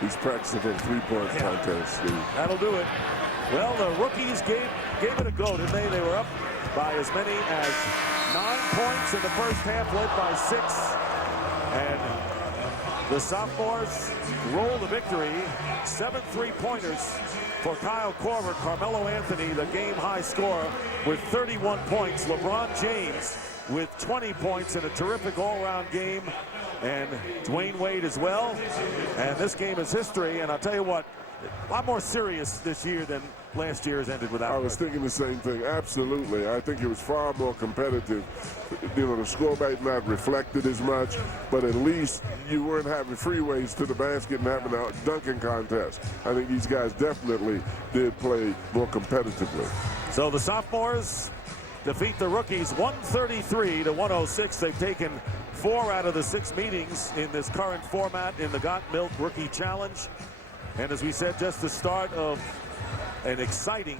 He's practicing for a three-point contest, Steve. That'll do it. Well, the rookies gave it a go, didn't they? They were up by as many as 9 points in the first half, led by 6. And the sophomores roll the victory. 7 3-pointers for Kyle Korver. Carmelo Anthony, the game-high scorer, with 31 points. LeBron James with 20 points in a terrific all-round game. And Dwayne Wade as well. And this game is history. And I'll tell you what, a lot more serious this year than last year's ended without. I was thinking the same thing. Absolutely. I think it was far more competitive. You know, the score might not reflect it as much, but at least you weren't having freeways to the basket and having a dunking contest. I think these guys definitely did play more competitively. So the sophomores defeat the rookies 133-106. They've taken 4 out of the 6 meetings in this current format in the Got Milk Rookie Challenge. And as we said, just the start of an exciting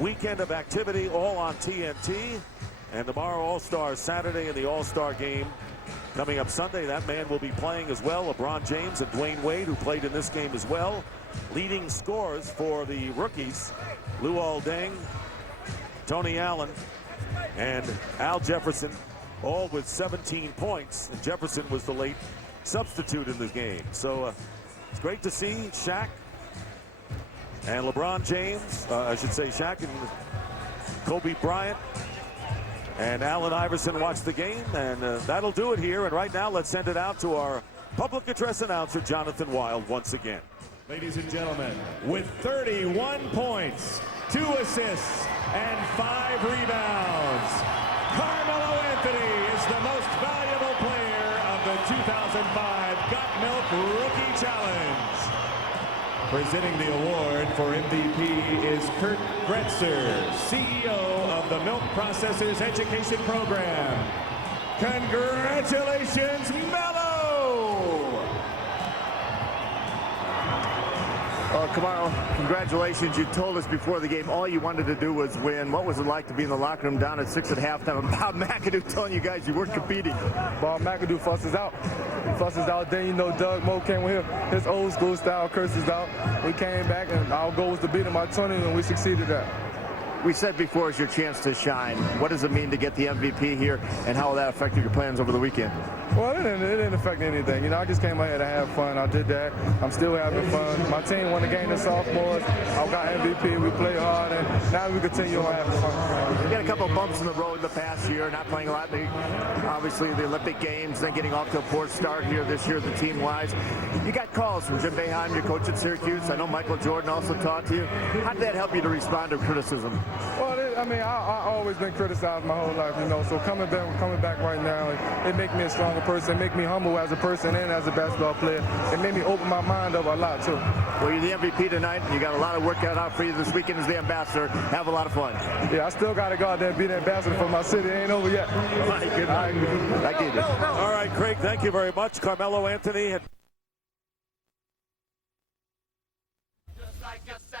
weekend of activity, all on TNT. And tomorrow, All-Star Saturday, and the All-Star game coming up Sunday. That man will be playing as well, LeBron James and Dwayne Wade, who played in this game as well. Leading scorers for the rookies, Luol Deng, Tony Allen, and Al Jefferson, all with 17 points. And Jefferson was the late substitute in the game. So it's great to see Shaq and LeBron James, I should say Shaq and Kobe Bryant and Allen Iverson watch the game, and that'll do it here. And right now, let's send it out to our public address announcer, Jonathan Wild, once again. Ladies and gentlemen, with 31 points, 2 assists, and 5 rebounds, Carmelo Anthony is the most valuable player of the 2005 Got Milk Rookie Challenge. Presenting the award for MVP is Kurt Gretzer, CEO of the Milk Processors Education Program. Congratulations, Melo! Kamaro, congratulations. You told us before the game all you wanted to do was win. What was it like to be in the locker room down at 6 at halftime and Bob McAdoo telling you guys you weren't competing? Bob McAdoo fusses out. Then, you know, Doug Moe came with his old school style, curses out. We came back, and our goal was to beat him by 20, and we succeeded at. We said before it's your chance to shine. What does it mean to get the MVP here, and how will that affect your plans over the weekend? Well, it didn't affect anything. You know, I just came out here to have fun. I did that. I'm still having fun. My team won the game as sophomores. I got MVP. We played hard, and now we continue on having fun. You got a couple of bumps in the road the past year, not playing a lot. Obviously, the Olympic Games, then getting off to a poor start here this year, the team-wise. You got calls from Jim Boeheim, your coach at Syracuse. I know Michael Jordan also talked to you. How did that help you to respond to criticism? Well, I always been criticized my whole life, you know. So coming back right now, it make me a stronger person, make me humble as a person and as a basketball player. It made me open my mind up a lot too. Well, you're the MVP tonight. You got a lot of work cut out for you this weekend as the ambassador. Have a lot of fun. Yeah, I still got to go out there and be the ambassador for my city. It ain't over yet. All right, good night. All right, Craig, thank you very much. Carmelo Anthony had